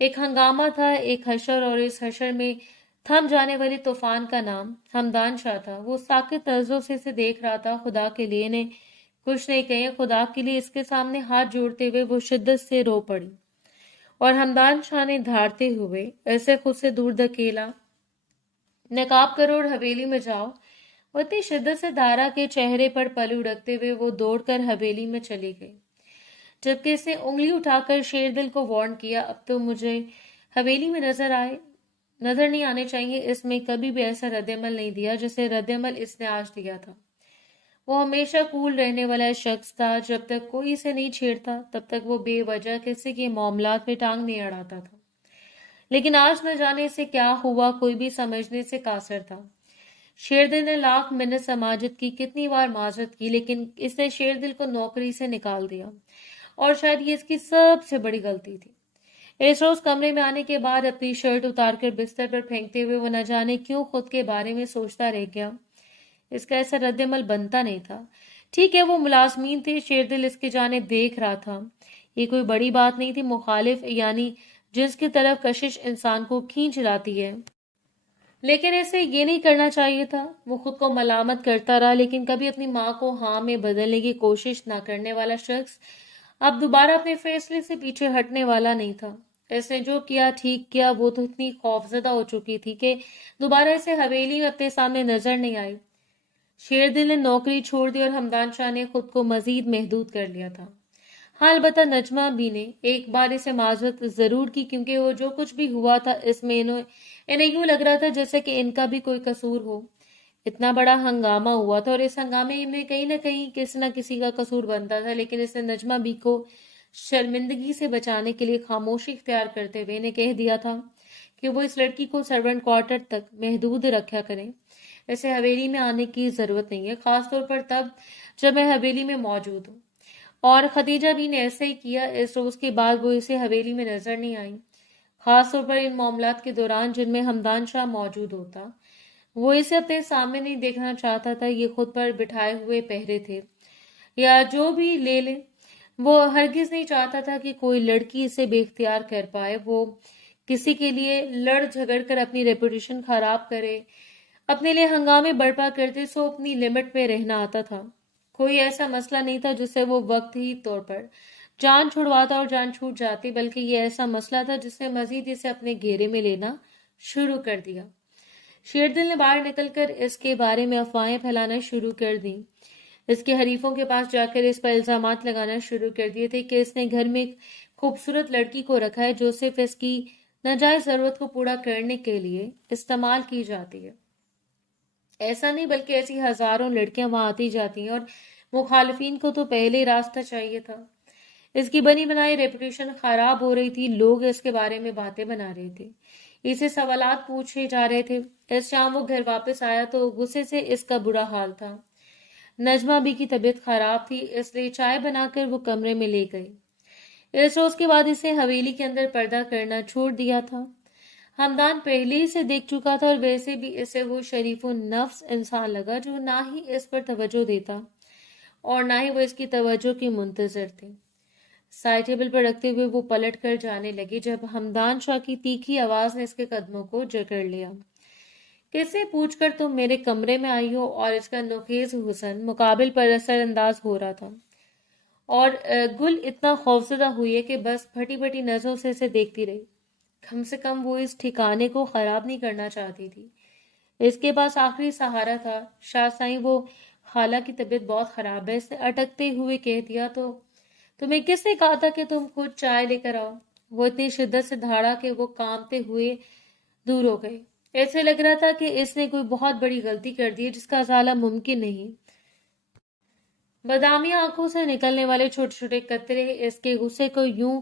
ایک ہنگامہ تھا، ایک حشر، اور اس حشر میں تھم جانے والے طوفان کا نام ہمدان شاہ تھا۔ وہ ساکت نظروں سے اسے دیکھ رہا تھا۔ خدا کے لیے نے کچھ نہیں کہے، خدا کے لیے اس کے سامنے ہاتھ جوڑتے ہوئے وہ شدت سے رو پڑی، اور ہمدان شاہ نے دھاڑتے ہوئے اسے خود سے دور دھکیلا۔ نقاب کرو اور حویلی میں جاؤ۔ وہ اتنی شدت سے دھارا کے چہرے پر پلو رکھتے ہوئے وہ دوڑ کر حویلی میں چلی گئی، جبکہ اس نے انگلی اٹھا کر شیردل کو وارن کیا، اب تو مجھے حویلی میں نظر آئے नजर नहीं आने चाहिए। इसमें कभी भी ऐसा रद्दमल नहीं दिया जैसे रद्दमल इसने आज दिया था। वो हमेशा कूल रहने वाला शख्स था। जब तक कोई इसे नहीं छेड़ता तब तक वो बेवजह किसी के मामलात में टांग नहीं अड़ाता था। लेकिन आज न जाने से क्या हुआ, कोई भी समझने से कासर था। शेरदिल ने लाख मिन्नत समाजत की, कितनी बार माजरत की, लेकिन इसने शेरदिल को नौकरी से निकाल दिया और शायद ये इसकी सबसे बड़ी गलती थी। इस रोज कमरे में आने के बाद अपनी शर्ट उतारकर बिस्तर पर फेंकते हुए वो न जाने क्यों खुद के बारे में सोचता रह गया। इसका ऐसा रद्दमल बनता नहीं था। ठीक है, वो मुलाजमीन थे, शेरदिल इसके जाने देख रहा था, ये कोई बड़ी बात नहीं थी। मुखालिफ यानी जिसकी तरफ कशिश इंसान को खींच लाती है, लेकिन ऐसे ये नहीं करना चाहिए था। वो खुद को मलामत करता रहा, लेकिन कभी अपनी माँ को हाँ में बदलने की कोशिश ना करने वाला शख्स अब दोबारा अपने फैसले से पीछे हटने वाला नहीं था। इसने जो किया ठीक किया। वो तो इतनी खौफजदा हो चुकी थी कि दोबारा इसे हवेली में अपने सामने नजर नहीं आई। शेरदिल ने नौकरी छोड़ दी और हमदान शाह ने खुद को मजीद महदूद कर लिया था। हाँ, अलबत्ता नजमा भी ने एक बार इसे माजरत जरूर की, क्योंकि वो जो कुछ भी हुआ था इसमें इन्हें यूं लग रहा था जैसे कि इनका भी कोई कसूर हो। इतना बड़ा हंगामा हुआ था और इस हंगामे में कहीं ना कहीं किसी न किसी का कसूर बनता था, लेकिन इसने नजमा बी को शर्मिंदगी से बचाने के लिए खामोशी इख्तियार करते हुए इन्हें कह दिया था कि वो इस लड़की को सर्वेंट क्वार्टर तक महदूद रखा करें। इसे हवेली में आने की जरूरत नहीं है, खासतौर पर तब जब मैं हवेली में मौजूद हूँ। और खदीजा भी ने ऐसे ही किया। इस रोज के बाद वो इसे हवेली में नजर नहीं आई, खासतौर पर इन मामलात के दौरान जिनमें हमदान शाह मौजूद होता। वो इसे अपने सामने नहीं देखना चाहता था। ये खुद पर बिठाए हुए पहरे थे या जो भी ले ले, वो हरगिज नहीं चाहता था कि कोई लड़की इसे बेख्तियार कर पाए। वो किसी के लिए लड़ झगड़ कर अपनी रेपुटेशन खराब करे, अपने लिए हंगामे बर्पा करते, सो अपनी लिमिट में रहना आता था। कोई ऐसा मसला नहीं था जिससे वो वक्त ही तौर पर जान छुड़वाता और जान छूट जाती, बल्कि ये ऐसा मसला था जिसने मजीद इसे अपने घेरे में लेना शुरू कर दिया। शेरदिल ने बाहर निकलकर इसके बारे में अफवाहें फैलाना शुरू कर दी। इसके हरीफों के पास जाकर इस पर इल्जामात लगाना शुरू कर दिए थे कि इसने घर में एक खूबसूरत लड़की को रखा है जो सिर्फ इसकी नाजायज जरूरत को पूरा करने के लिए इस्तेमाल की जाती है। ऐसा नहीं, बल्कि ऐसी हजारों लड़कियां वहां आती जाती हैं और मुखालिफिन को तो पहले ही रास्ता चाहिए था। इसकी बनी बनाई रेपुटेशन खराब हो रही थी। लोग इसके बारे में बातें बना रहे थे, इसे सवालात पूछे जा रहे थे। इस शाम वो घर वापस आया तो गुस्से से इसका बुरा हाल था। नजमा भी की तबीयत खराब थी, इसलिए चाय बनाकर वो कमरे में ले गई। इस रोज के बाद इसे हवेली के अंदर पर्दा करना छोड़ दिया था। हमदान पहले ही से देख चुका था और वैसे भी इसे वो शरीफो नफ्स इंसान लगा जो ना ही इस पर तवज्जो देता और ना ही वो इसकी तवज्जो की मुंतजर थे। साइड टेबल पर रखते हुए वो पलट कर जाने लगी जब हमदान शाह की तीखी आवाज ने इसके कदमों को जकड़ लिया। किससे पूछकर तुम मेरे कमरे में आई हो? और इसका नोखेज हुस्न मुकाबिल पर असरअंदाज हो रहा था और गुल इतना खौफजदा हुई है कि बस फटी फटी नजरों से इसे देखती रही। कम से कम वो इस ठिकाने को खराब नहीं करना चाहती थी। इसके पास आखिरी सहारा था। शाह साईं, वो खाला की तबीयत बहुत खराब है, इसने अटकते हुए कह दिया। तो तुम्हें किसने कहा था कि तुम खुद चाय लेकर आओ? वो इतनी शिद्दत से धाड़ा कि वो कांपते हुए दूर हो गए। ऐसे लग रहा था कि इसने कोई बहुत बड़ी गलती कर दी है जिसका अजाला मुमकिन नहीं। बदामी आंखों से निकलने वाले छोटे छोटे कतरे इसके गुस्से को यूं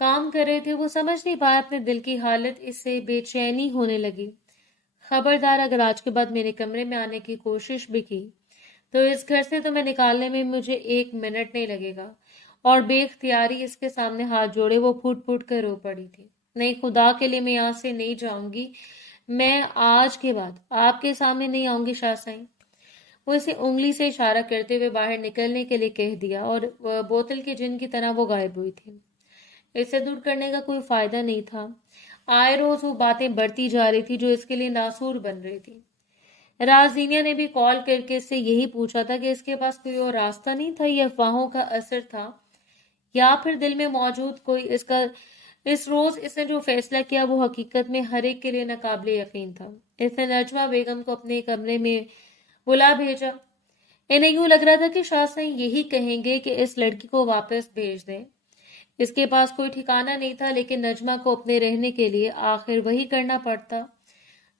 काम कर रहे थे। वो समझ नहीं पाया अपने दिल की हालत, इससे बेचैनी होने लगी। खबरदार, अगर आज के बाद मेरे कमरे में आने की कोशिश भी की तो इस घर से तुम्हें निकालने में मुझे 1 मिनट नहीं लगेगा। और बेख्तियारी इसके सामने हाथ जोड़े वो फूट फूट कर रो पड़ी थी। नहीं, खुदा के लिए मैं यहाँ से नहीं जाऊंगी। मैं आज के बाद आपके सामने नहीं आऊंगी शाह साईं। वो इसे उंगली से इशारा करते हुए बाहर निकलने के लिए कह दिया और बोतल के जिन की तरह वो गायब हुई थी। इसे दूर करने का कोई फायदा नहीं था। आए रोज वो बातें बढ़ती जा रही थी जो इसके लिए नासूर बन रही थी। राजीनिया ने भी कॉल करके इससे यही पूछा था कि इसके पास कोई और रास्ता नहीं था, या अफवाहों का असर था, या फिर दिल में मौजूद कोई इसका इस रोज इसने जो फैसला किया वो हकीकत में हर एक के लिए नाकाबिले यकीन था। इसने नजमा बेगम को अपने कमरे में बुला भेजा। इन्हें यूं लग रहा था कि शाह साईं यही कहेंगे कि इस लड़की को वापस भेज दें। इसके पास कोई ठिकाना नहीं था, लेकिन नजमा को अपने रहने के लिए आखिर वही करना पड़ता।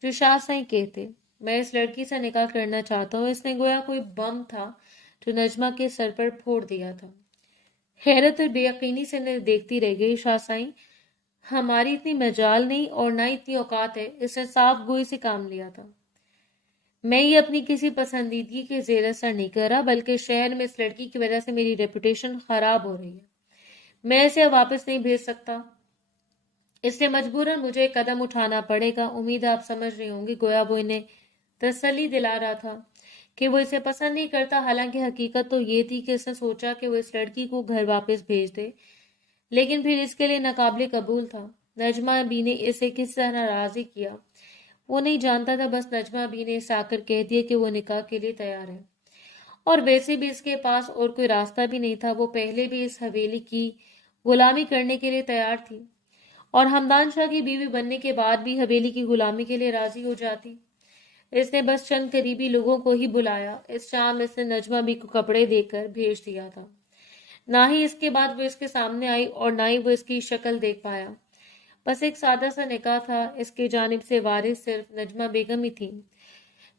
जो शाह साईं कहते। मैं इस लड़की से निकाह करना चाहता हूँ। इसने गोया कोई बम था जो नजमा के सर पर फोड़ दिया था। हैरत और बेयकीनी से मैं देखती रह गई। शाह साईं, हमारी इतनी मजाल नहीं और ना इतनी औकात है। इसने साफ गोई से काम लिया था। मैं ये अपनी किसी पसंदीदगी के जेर असर नहीं कर रहा, बल्कि शहर में इस लड़की की वजह से मेरी रेपुटेशन खराब हो रही है। मैं इसे अब वापस नहीं भेज सकता, इसलिए मजबूरन मुझे एक कदम उठाना पड़ेगा। उम्मीद आप समझ रही होंगी। गोया वो इन्हें तसल्ली दिला रहा था कि वो इसे पसंद नहीं करता। हालांकि हकीकत तो ये थी कि इसने सोचा कि वो इस लड़की को घर वापस भेज दे, लेकिन फिर इसके लिए नाकाबिले कबूल था। नजमा बी ने इसे किस तरह राजी किया वो नहीं जानता था। बस नजमा बी ने इसे आकर कह दिया कि वो निकाह के लिए तैयार है, और वैसे भी इसके पास और कोई रास्ता भी नहीं था। वो पहले भी इस हवेली की गुलामी करने के लिए तैयार थी, और हमदान शाह की बीवी बनने के बाद भी हवेली की गुलामी के लिए राजी हो जाती। इसने बस चंद करीबी लोगों को ही बुलाया। इस शाम इसने नजमा बी को कपड़े देकर भेज दिया था। ना ही इसके बाद वो इसके सामने आई और ना ही वो इसकी शक्ल देख पाया। बस एक सादा सा निकाह था। इसके जानिब से वारिस सिर्फ नजमा बेगम ही थी।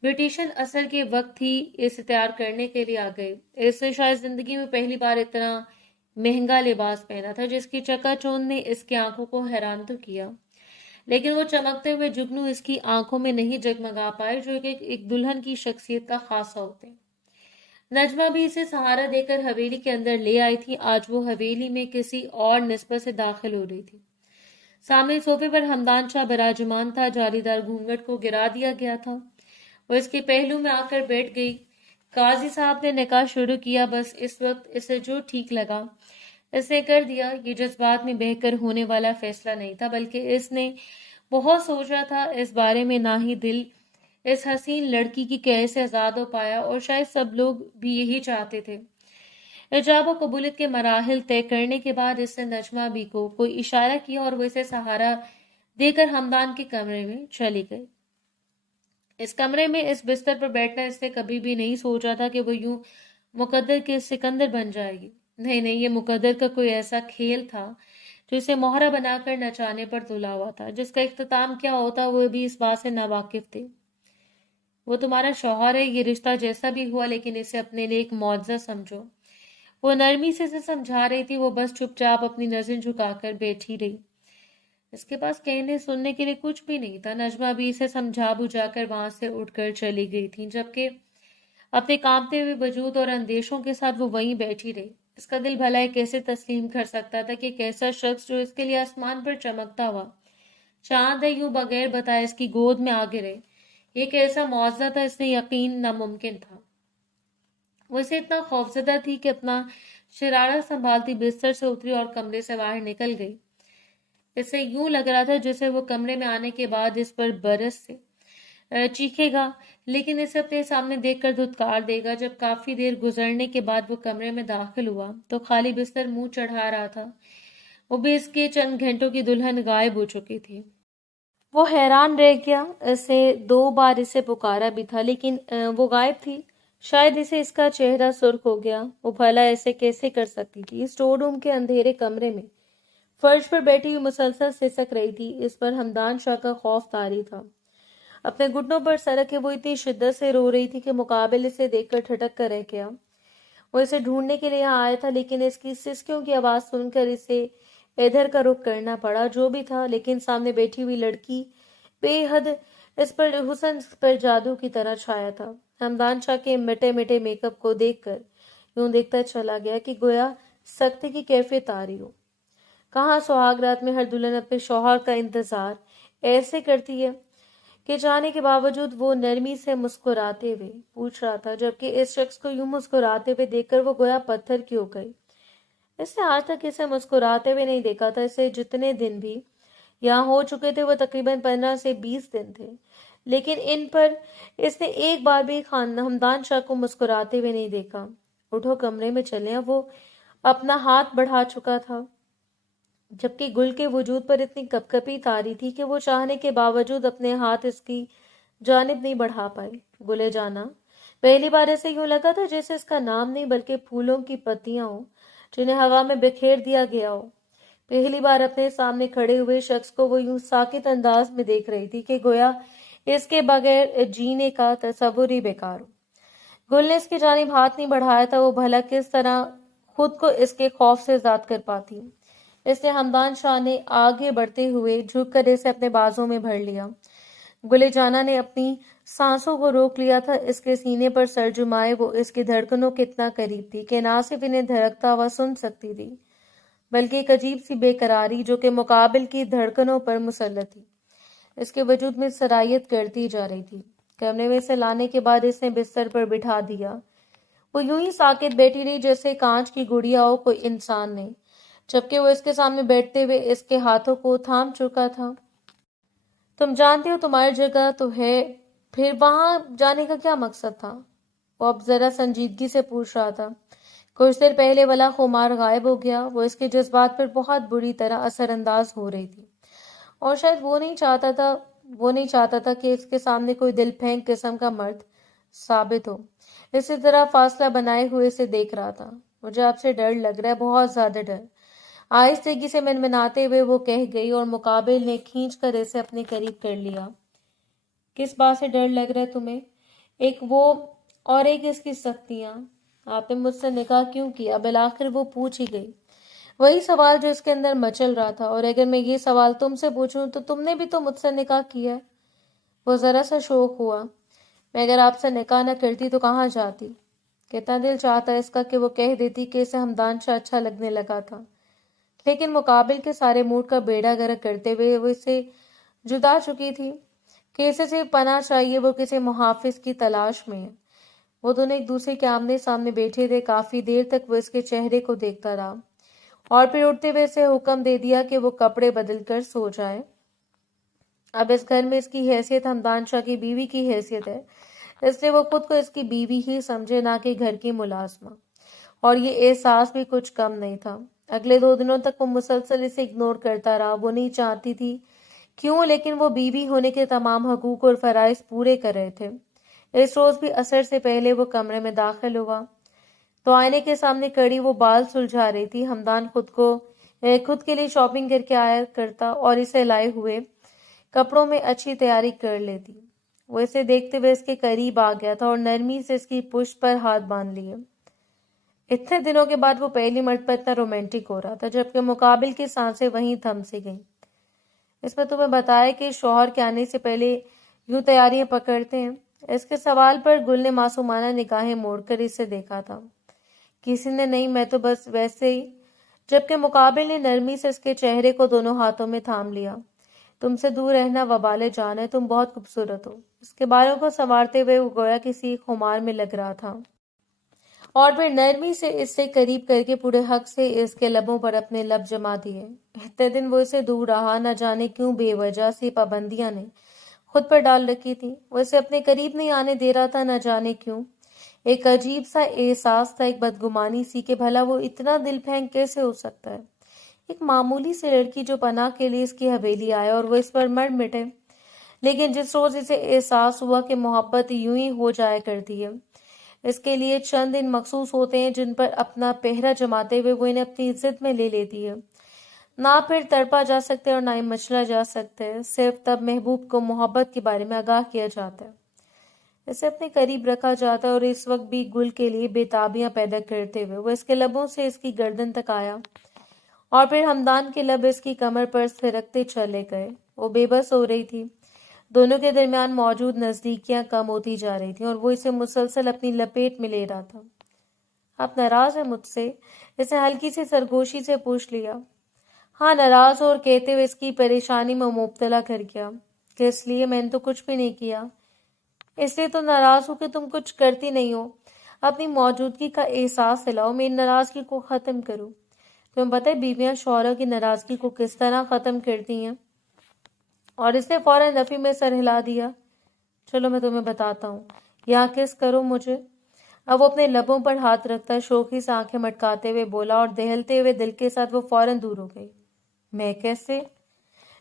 ब्रिटिशन असर के वक्त ही इसे तैयार करने के लिए आ गए। इसने शायद जिंदगी में पहली बार इतना महंगा लिबास पहना था जिसकी चकाचौंध ने इसकी आंखों को हैरान तो किया, लेकिन वो चमकते हुए जुगनू इसकी आंखों में नहीं जगमगा पाए जो एक दुल्हन की शख्सियत का खासा होते हैं। नजमा भी इसे सहारा देकर हवेली के अंदर ले आई थी। आज वो हवेली में किसी और निस्बत से दाखिल हो रही थी। सामने सोफे पर हमदान शाह बराजमान था। जालीदार घूंघट को गिरा दिया गया था। वो इसके पहलू में आकर बैठ गई। काजी साहब ने निकाह शुरू किया। बस इस वक्त इसे जो ठीक लगा इसने कर दिया। ये जज्बात में बहकर होने वाला फैसला नहीं था, बल्कि इसने बहुत सोचा था इस बारे में। ना ही दिल इस हसीन लड़की की कैद से आजाद हो पाया, और शायद सब लोग भी यही चाहते थे। इजाब और कबूलियत के मराहिल तय करने के बाद इसने नजमा बी को कोई इशारा किया और वो इसे सहारा देकर हमदान के कमरे में चली गई। इस कमरे में इस बिस्तर पर बैठना इसने कभी भी नहीं सोचा था कि वो यूं मुकद्दर के सिकंदर बन जाएगी। नहीं नहीं, ये मुकद्दर का कोई ऐसा खेल था जो इसे मोहरा बनाकर नचाने पर तुला हुआ था, जिसका इख्तिताम क्या होता वो भी इस बात से नावाकिफ थे। वो तुम्हारा शौहर है, ये रिश्ता जैसा भी हुआ, लेकिन इसे अपने लिए एक मुआवजा समझो। वो नरमी से इसे समझा रही थी। वो बस चुपचाप अपनी नजर झुकाकर बैठी रही। इसके पास कहने सुनने के लिए कुछ भी नहीं था। नजमा भी इसे समझा बुझाकर वहां से उठकर चली गई थी, जबकि अपने कांपते हुए वजूद और अंदेशों के साथ वो वहीं बैठी रही। इसका दिल भला कैसे तस्लीम कर सकता था कि एक ऐसा शख्स जो इसके लिए आसमान पर चमकता हुआ चांद है यूं बगैर बताए इसकी गोद में आ गिरे। एक ऐसा मुआवजा था, इसने यकीन नामुमकिन था। वो इसे इतना खौफजदा थी कि अपना शरारा संभालती बिस्तर से उतरी और कमरे से बाहर निकल गई। इसे यूं लग रहा था जैसे वो कमरे में आने के बाद इस पर बरस से चीखेगा, लेकिन इसे अपने सामने देखकर धुतकार देगा। जब काफी देर गुजरने के बाद वो कमरे में दाखिल हुआ तो खाली बिस्तर मुंह चढ़ा रहा था। वो भी इसके चंद घंटों की दुल्हन गायब हो चुकी थी। वो हैरान रह गया। इसे 2 बार इसे पुकारा भी था, लेकिन वो गायब थी। शायद इसे इसका चेहरा सुर्ख हो गया। वो भला ऐसे कैसे कर सकती थी। स्टोर रूम के अंधेरे कमरे में फर्श पर बैठी हुई मुसलसल सिसक रही थी। इस पर हमदान शाह का खौफ तारी था। अपने घुटनों पर सर रखे वो इतनी शिद्दत से रो रही थी कि मुकाबले से देखकर ठटक कर रह गया। वो इसे ढूंढने के लिए यहाँ आया था, लेकिन इसकी सिसकियों की आवाज सुनकर इसे इधर का रुख करना पड़ा। जो भी था, लेकिन सामने बैठी हुई लड़की बेहद इस पर हुस्न पर जादू की तरह छाया था। हमदान शाह के मिटे मिटे मेकअप को देखकर यूं देखता चला गया कि गोया सख्ती की कैफियत आ रही हो। कहाँ सुहाग रात में हर दुल्हन अपने शौहर का इंतजार ऐसे करती है कि जाने के बावजूद। वो नरमी से मुस्कुराते हुए पूछ रहा था, जबकि इस शख्स को यूं मुस्कुराते हुए देखकर वो गोया पत्थर की हो गई। इसने आज तक इसे मुस्कुराते हुए नहीं देखा था। इसे जितने दिन भी यहाँ हो चुके थे वो तकरीबन 15 से 20 दिन थे, लेकिन इन पर इसने एक बार भी खान हमदान शाह को मुस्कुराते हुए नहीं देखा। उठो, कमरे में चले। वो अपना हाथ बढ़ा चुका था, जबकि गुल के वजूद पर इतनी कपकपी तारी थी कि वो चाहने के बावजूद अपने हाथ इसकी जानिब नहीं बढ़ा पाई। गुले जाना, पहली बार ऐसे यूं लगा था जैसे इसका नाम नहीं बल्कि फूलों की पत्तियां हो जिन्हें हवा में बिखेर दिया गया हो। पहली बार अपने सामने खड़े हुए शख्स को वो यूं साकित अंदाज में देख रही थी कि गोया इसके बगैर जीने का तस्वुर ही बेकार हो। गुल ने इसकी जानिब हाथ नहीं बढ़ाया था, वो भला किस तरह खुद को इसके खौफ से आजाद कर पाती। इसलिए हमदान शाह ने आगे बढ़ते हुए झुककर इसे अपने बाजों में भर लिया। गुले जाना ने अपनी सांसों को रोक लिया था। इसके सीने पर सर जुमाए वो इसकी धड़कनों के इतना करीब थी कि ना सिर्फ इन्हें धड़कता हुआ सुन सकती थी, बल्कि एक अजीब सी बेकरारी जो कि मुकाबिल की धड़कनों पर मुसल्लत थी, इसके वजूद में सरायत करती जा रही थी। कमरे में से लाने के बाद इसने बिस्तर पर बिठा दिया। वो यूं ही साकित बैठी रही जैसे कांच की गुड़िया हो कोई इंसान नहीं, जबकि वो इसके सामने बैठते हुए इसके हाथों को थाम चुका था। तुम जानते हो तुम्हारी जगह तो है, फिर वहां जाने का क्या मकसद था? वो अब जरा संजीदगी से पूछ रहा था। कुछ देर पहले वाला खुमार गायब हो गया। वो इसके जज्बात पर बहुत बुरी तरह असरअंदाज हो रही थी, और शायद वो नहीं चाहता था कि इसके सामने कोई दिल फेंक किस्म का मर्द साबित हो। इसी तरह फासला बनाए हुए इसे देख रहा था। मुझे आपसे डर लग रहा है, बहुत ज्यादा डर, आहिस्तेगी से मिनमिनाते हुए वो कह गई, और मुकाबिल ने खींच कर इसे अपने करीब कर लिया। किस बात से डर लग रहा है तुम्हें? एक वो और एक इसकी सख्तियां। आपने मुझसे निकाह क्यों किया? बिलाखिर वो पूछ ही गई। वही सवाल जो इसके अंदर मचल रहा था। और अगर मैं ये सवाल तुमसे पूछूं तो तुमने भी तो मुझसे निकाह किया है। वो जरा सा शौक हुआ। मैं अगर आपसे निकाह न करती तो कहाँ जाती? कितना दिल चाहता इसका कि वो कह देती कि इसे हमदान शाह अच्छा लगने लगा था, लेकिन मुकाबिल के सारे मूड का बेड़ा गर्क करते हुए वो इसे जुदा चुकी थी कि इसे सिर्फ पनाह चाहिए। वो किसी मुहाफिज की तलाश में है। वो दोनों एक दूसरे के आमने सामने बैठे थे। काफी देर तक वो इसके चेहरे को देखता रहा, और फिर उठते हुए इसे हुक्म दे दिया कि वो कपड़े बदल कर सो जाए। अब इस घर में इसकी हैसियत हमदान शाह की बीवी की हैसियत है, इसलिए वो खुद को इसकी बीवी ही समझे, ना कि घर की मुलाजमा। और ये एहसास भी कुछ कम नहीं था। अगले 2 दिनों तक वो मुसलसल इसे इग्नोर करता रहा। वो नहीं चाहती थी क्यों, लेकिन वो बीवी होने के तमाम हकूक और फराइज पूरे कर रहे थे। इस रोज भी असर से पहले वो कमरे में दाखिल हुआ तो आईने के सामने खड़ी वो बाल सुलझा रही थी। हमदान खुद के लिए शॉपिंग करके आया करता और इसे लाए हुए कपड़ों में अच्छी तैयारी कर लेती। वो इसे देखते हुए इसके करीब आ गया था और नरमी से इसकी पुष्ट पर हाथ बांध लिए। इतने दिनों के बाद वो पहली मर्तबा इतना रोमांटिक हो रहा था, जबकि मुकाबिल की सांसें वहीं थम सी गईं। इसमें तुम्हें बताया कि शौहर के आने से पहले यूं तैयारियां पकड़ते हैं। इसके सवाल पर गुल ने मासूमाना निगाहें मोड़कर इसे देखा था। किसी ने नहीं, मैं तो बस वैसे ही। जबकि मुकाबिल ने नरमी से इसके चेहरे को दोनों हाथों में थाम लिया। तुमसे दूर रहना वबाले जान है, तुम बहुत खूबसूरत हो। इसके बालों को संवारते हुए वो गोया किसी खुमार में लग रहा था, और फिर नरमी से इससे करीब करके पूरे हक से इसके लबों पर अपने लब जमा दिए। इतने दिन वो इसे दूर रहा, न जाने क्यों बेवजह सी पाबंदियां ने खुद पर डाल रखी थी। वो इसे अपने करीब नहीं आने दे रहा था, न जाने क्यों। एक अजीब सा एहसास था, एक बदगुमानी सी कि भला वो इतना दिल फेंक कैसे हो सकता है। एक मामूली सी लड़की जो पनाह के लिए इसकी हवेली आए और वो इस पर मर मिटे। लेकिन जिस रोज इसे एहसास हुआ कि मोहब्बत यूं ही हो जाया करती है, इसके लिए चंद दिन मखसूस होते हैं जिन पर अपना पहरा जमाते हुए वो इन्हें अपनी इज्जत में ले लेती है। ना फिर तड़पा जा सकता है और ना ही मचला जा सकता है। सिर्फ तब महबूब को मोहब्बत के बारे में आगाह किया जाता है, इसे अपने करीब रखा जाता है। और इस वक्त भी गुल के लिए बेताबियां पैदा करते हुए वो इसके लबों से इसकी गर्दन तक आया, और फिर हमदान के लब इसकी कमर पर थिरकते चले गए। वो बेबस हो रही थी। दोनों के दरमियान मौजूद नजदीकियां कम होती जा रही थी, और वो इसे मुसलसल अपनी लपेट में ले रहा था। आप नाराज है मुझसे? इसने हल्की सी सरगोशी से पूछ लिया। हाँ, नाराज, और कहते हुए इसकी परेशानी में मुब्तला कर गया। किस लिए? मैंने तो कुछ भी नहीं किया। इसलिए तो नाराज हूं कि तुम कुछ करती नहीं हो। अपनी मौजूदगी का एहसास दिलाओ, मेरी नाराजगी को खत्म करो। तुम्हें पता है बीवियां शौहरों की नाराजगी को किस तरह खत्म करती हैं? और इसने फौरन नफी में सर हिला दिया। चलो मैं तुम्हें बताता हूँ। यहाँ किस करो मुझे। अब वो अपने लबों पर हाथ रखता शोखी से आंखें मटकाते हुए बोला, और दहलते हुए दिल के साथ वो फौरन दूर हो गई। मैं कैसे?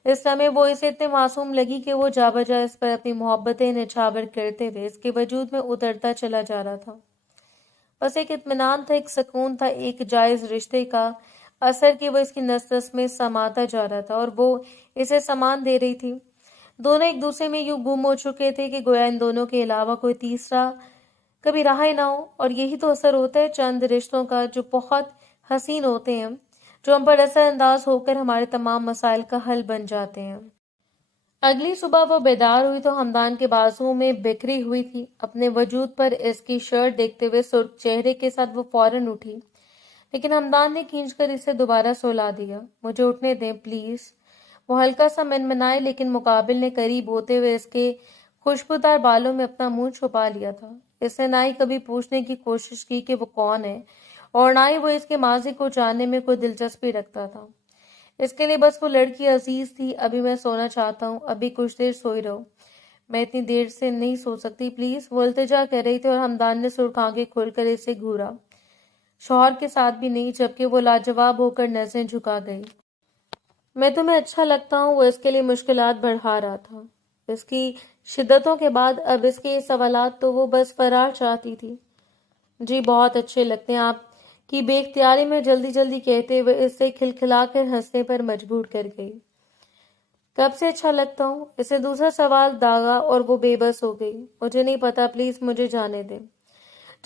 इस समय वो इसे इतने मासूम लगी कि वो जा बजा इस पर अपनी मोहब्बतें निछावर करते हुए इसके वजूद में उतरता चला जा रहा था। बस एक इत्मीनान था, एक सुकून था, एक जायज रिश्ते का असर कि वो इसकी नस नस में समाता जा रहा था, और वो इसे सामान दे रही थी। दोनों एक दूसरे में यूं गुम हो चुके थे कि गोया इन दोनों के अलावा कोई तीसरा कभी रहा ही ना हो। और यही तो असर होता है चंद रिश्तों का, जो बहुत हसीन होते हैं, जो हम पर असरअंदाज होकर हमारे तमाम मसाइल का हल बन जाते हैं। अगली सुबह वो बेदार हुई तो हमदान के बाजुओं में बिखरी हुई थी। अपने वजूद पर इसकी शर्ट देखते हुए सुर्ख चेहरे के साथ वो फौरन उठी, लेकिन हमदान ने खींचकर इसे दोबारा सुला दिया। मुझे उठने दें प्लीज। वो हल्का सा मनमनाए, लेकिन मुकाबिल ने करीब होते हुए इसके खुशबूदार बालों में अपना मुंह छुपा लिया था। इसने ना ही कभी पूछने की कोशिश की कि वो कौन है, और ना ही वो इसके माजी को जानने में कोई दिलचस्पी रखता था। इसके लिए बस वो लड़की अजीज थी। अभी मैं सोना चाहता हूँ, अभी कुछ देर सोई रहो। मैं इतनी देर से नहीं सो सकती प्लीज, वो इल्तिजा कर रही थी, और हमदान ने सुर्ख आंखें खोलकर इसे घूरा। शौहर के साथ भी नहीं, जबकि वो लाजवाब होकर नजरें झुका गई। मैं तुम्हें अच्छा लगता हूँ, वो इसके लिए मुश्किलात बढ़ा रहा था। इसकी शिद्दतों के बाद अब इसके ये सवालात तो वो बस फरार चाहती थी। जी बहुत अच्छे लगते हैं आप की बेख्तियारी में जल्दी जल्दी कहते हुए इससे खिलखिलाकर हंसने पर मजबूर कर गई। कब से अच्छा लगता हूँ? इसे दूसरा सवाल दागा और वो बेबस हो गई। मुझे नहीं पता, प्लीज मुझे जाने दे।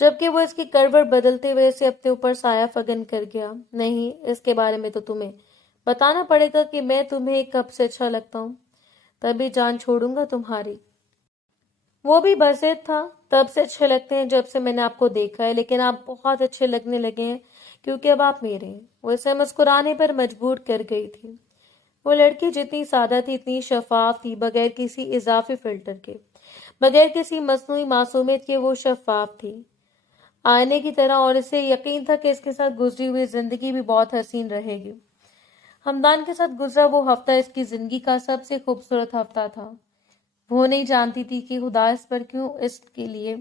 जबकि वो इसकी करवट बदलते हुए इसे अपने ऊपर साया फगन कर गया। नहीं, इसके बारे में तो तुम्हें बताना पड़ेगा कि मैं तुम्हें कब से अच्छा लगता हूँ, तभी जान छोड़ूंगा तुम्हारी। वो भी बज़िद था। तब से अच्छे लगते हैं जब से मैंने आपको देखा है, लेकिन आप बहुत अच्छे लगने लगे हैं क्योंकि अब आप मेरे हैं। वो इसे मुस्कुराने पर मजबूर कर गई थी। वो लड़की जितनी सादा थी, इतनी शफाफ थी, बगैर किसी इजाफी फिल्टर के, बगैर किसी मसनूई मासूमियत के वो शफाफ थी, आईने की तरह। और इसे यकीन था कि इसके साथ गुजरी हुई जिंदगी भी बहुत हसीन रहेगी। हमदान के साथ गुजरा वो हफ्ता इसकी जिंदगी का सबसे खूबसूरत हफ्ता था। वो नहीं जानती थी कि खुदा इस पर क्यों इसके लिए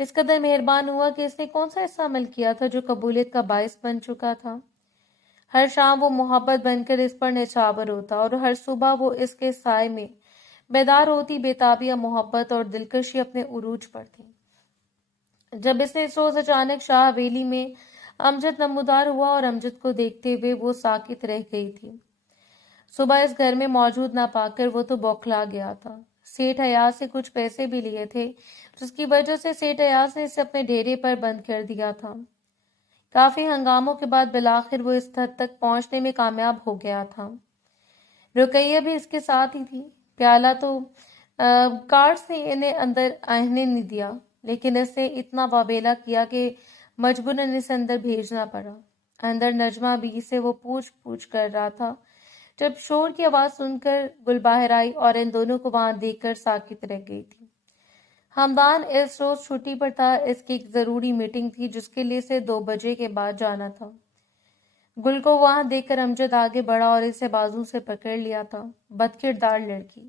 इस कदर मेहरबान हुआ कि इसने कौन सा ऐसा अमल किया था जो कबूलियत का बायस बन चुका था। हर शाम वो मोहब्बत बनकर इस पर निछावर होता, और हर सुबह वो इसके साय में बेदार होती। बेताबिया मोहब्बत और दिलकशी अपने उरूज पर थी। जब इसने इस रोज अचानक शाह हवेली में अमजद नमूदार हुआ, और अमजद को देखते हुए वो साकित रह गई थी। सुबह इस घर में मौजूद ना पाकर वो तो बौखला गया था। सेठ अयाज से कुछ पैसे भी लिए थे, जिसकी वजह से सेठ अयाज ने इसे अपने डेरे पर बंद कर दिया था। काफी हंगामों के बाद बिलाखिर वो इस हद तक पहुंचने में कामयाब हो गया था। रुकैया भी इसके साथ ही थी। प्याला तो कार्ड्स ने इन्हें अंदर आने नहीं दिया, लेकिन इसने इतना वावेला किया कि मजबूरन इसे अंदर भेजना पड़ा। अंदर नजमा भी से वो पूछ पूछ कर रहा था। जब शोर की आवाज सुनकर गुलबाहर आई और इन दोनों को वहां देखकर साकित रह गई थी। हमदान इस रोज छुट्टी पर था। इसकी एक जरूरी मीटिंग थी जिसके लिए इसे 2 बजे के बाद जाना था। गुल को वहां देखकर अमजद आगे बढ़ा और इसे बाजू से पकड़ लिया था। बदकिरदार लड़की,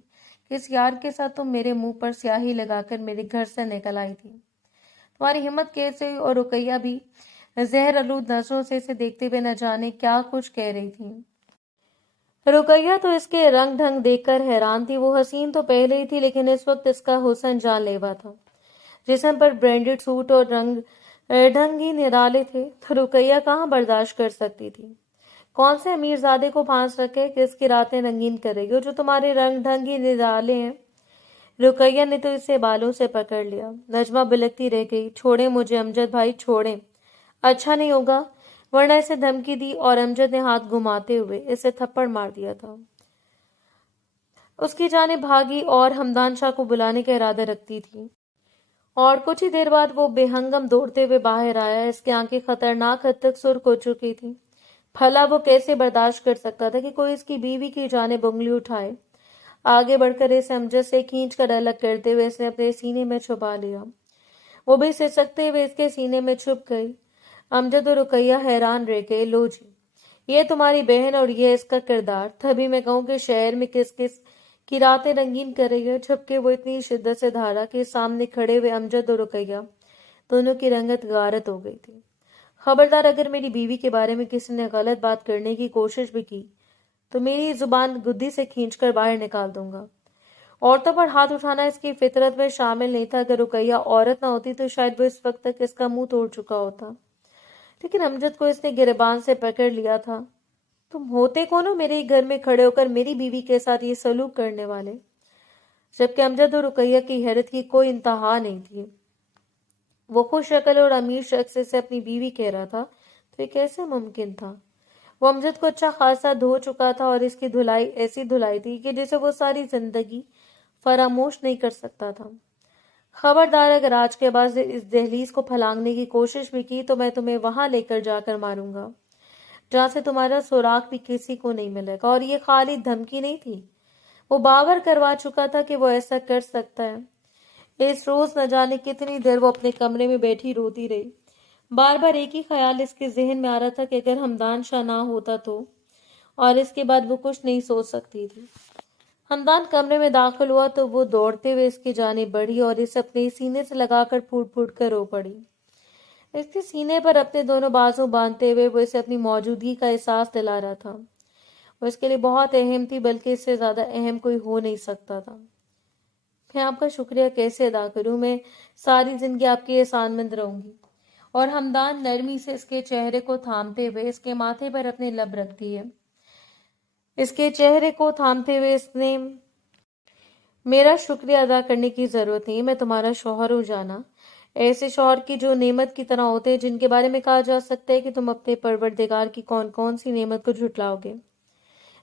किस यार के साथ तुम मेरे मुंह पर स्याही लगाकर मेरे घर से निकल आई थी? तुम्हारी हिम्मत कैसे हुई? और रुकैया भी जहर आलूद नजरों से इसे देखते हुए न जाने क्या कुछ कह रही थी। रुकैया तो इसके रंग ढंग देखकर हैरान थी। वो हसीन तो पहले ही थी, लेकिन इस वक्त इसका हुस्न जानलेवा था। जिस्म पर ब्रांडेड सूट और रंग ढंग ही निराले थे, तो रुकैया कहाँ बर्दाश्त कर सकती थी? कौन से अमीरजादे को फांस रखे कि इसकी रातें रंगीन करेगी, और जो तुम्हारे रंग ढंग ही निराले हैं। रुकैया ने तो इसे बालों से पकड़ लिया। नजमा बिलकती रह गई। छोड़े मुझे अमजद भाई, छोड़े, अच्छा नहीं होगा। वरना इसे धमकी दी, और अमजद ने हाथ घुमाते हुए इसे थप्पड़ मार दिया था। उसकी जाने भागी और हमदान शाह को बुलाने का इरादा रखती थी। और कुछ ही देर बाद वो बेहंगम दौड़ते हुए बाहर आया। इसकी आंखें खतरनाक हद तक सुर्ख हो चुकी थी। भला वो कैसे बर्दाश्त कर सकता था कि कोई इसकी बीवी की जानिब उंगली उठाए। आगे बढ़कर इसे अमजद से खींचकर अलग करते हुए इसने अपने सीने में छुपा लिया। वो भी सिसकते हुए इसके सीने में छुप गई। अमजद और रुकैया हैरान रह गए। लो जी, ये तुम्हारी बहन और ये इसका किरदार। तभी मैं कहूँ कि शहर में किस किस की रातें रंगीन कर रही है। झपके वो इतनी शिद्दत से धारा कि सामने खड़े हुए अमजद और रुकैया दोनों की रंगत गारत हो गई थी। खबरदार, अगर मेरी बीवी के बारे में किसी ने गलत बात करने की कोशिश भी की तो मेरी जुबान गुद्दी से खींचकर बाहर निकाल दूंगा। औरतों पर हाथ उठाना इसकी फितरत में शामिल नहीं था। अगर रुकैया औरत ना होती तो शायद वो इस वक्त तक इसका मुंह तोड़ चुका होता, लेकिन अमजद को इसने गिरबान से पकड़ लिया था। तुम होते कौन हो मेरे घर में खड़े होकर मेरी बीवी के साथ ये सलूक करने वाले? जबकि अमजद और रुकैया की हैरत की कोई इंतहा नहीं थी। वो खुश शक्ल और अमीर शख्स से अपनी बीवी कह रहा था, तो ये कैसे मुमकिन था? वो अमजद को अच्छा खासा धो चुका था और इसकी धुलाई ऐसी धुलाई थी कि जिसे वो सारी जिंदगी फरामोश नहीं कर सकता था। खबरदार, अगर आज के बाद इस दहलीज को फलांगने की कोशिश भी की तो मैं तुम्हें वहां लेकर जाकर मारूंगा, जहां से तुम्हारा सुराग भी किसी को नहीं मिलेगा। और ये खाली धमकी नहीं थी, वो बावर करवा चुका था कि वो ऐसा कर सकता है। इस रोज न जाने कितनी देर वो अपने कमरे में बैठी रोती रही। बार बार एक ही ख्याल इसके जहन में आ रहा था कि अगर हमदान शाह ना होता तो, और इसके बाद वो कुछ नहीं सोच सकती थी। हमदान कमरे में दाखिल हुआ तो वो दौड़ते हुए इसकी जानिब बढ़ी और इसे अपने सीने से लगाकर फूट फूट कर रो पड़ी। इसके सीने पर अपने दोनों बाजू बांधते हुए वो इसे अपनी मौजूदगी का एहसास दिला रहा था। वो इसके लिए बहुत अहम थी, बल्कि इससे ज्यादा अहम कोई हो नहीं सकता था। मैं आपका शुक्रिया कैसे अदा करूं? मैं सारी जिंदगी आपकी एहसानमंद रहूंगी। और हमदान नरमी से इसके चेहरे को थामते हुए इसके माथे पर अपने लब रखती है। इसके चेहरे को थामते हुए इसने, मेरा शुक्रिया अदा करने की जरूरत नहीं, मैं तुम्हारा शौहर हूं जाना। ऐसे शौहर की जो नेमत की तरह होते हैं, जिनके बारे में कहा जा सकता है कि तुम अपने परवरदिगार की कौन कौन सी नेमत को झुटलाओगे।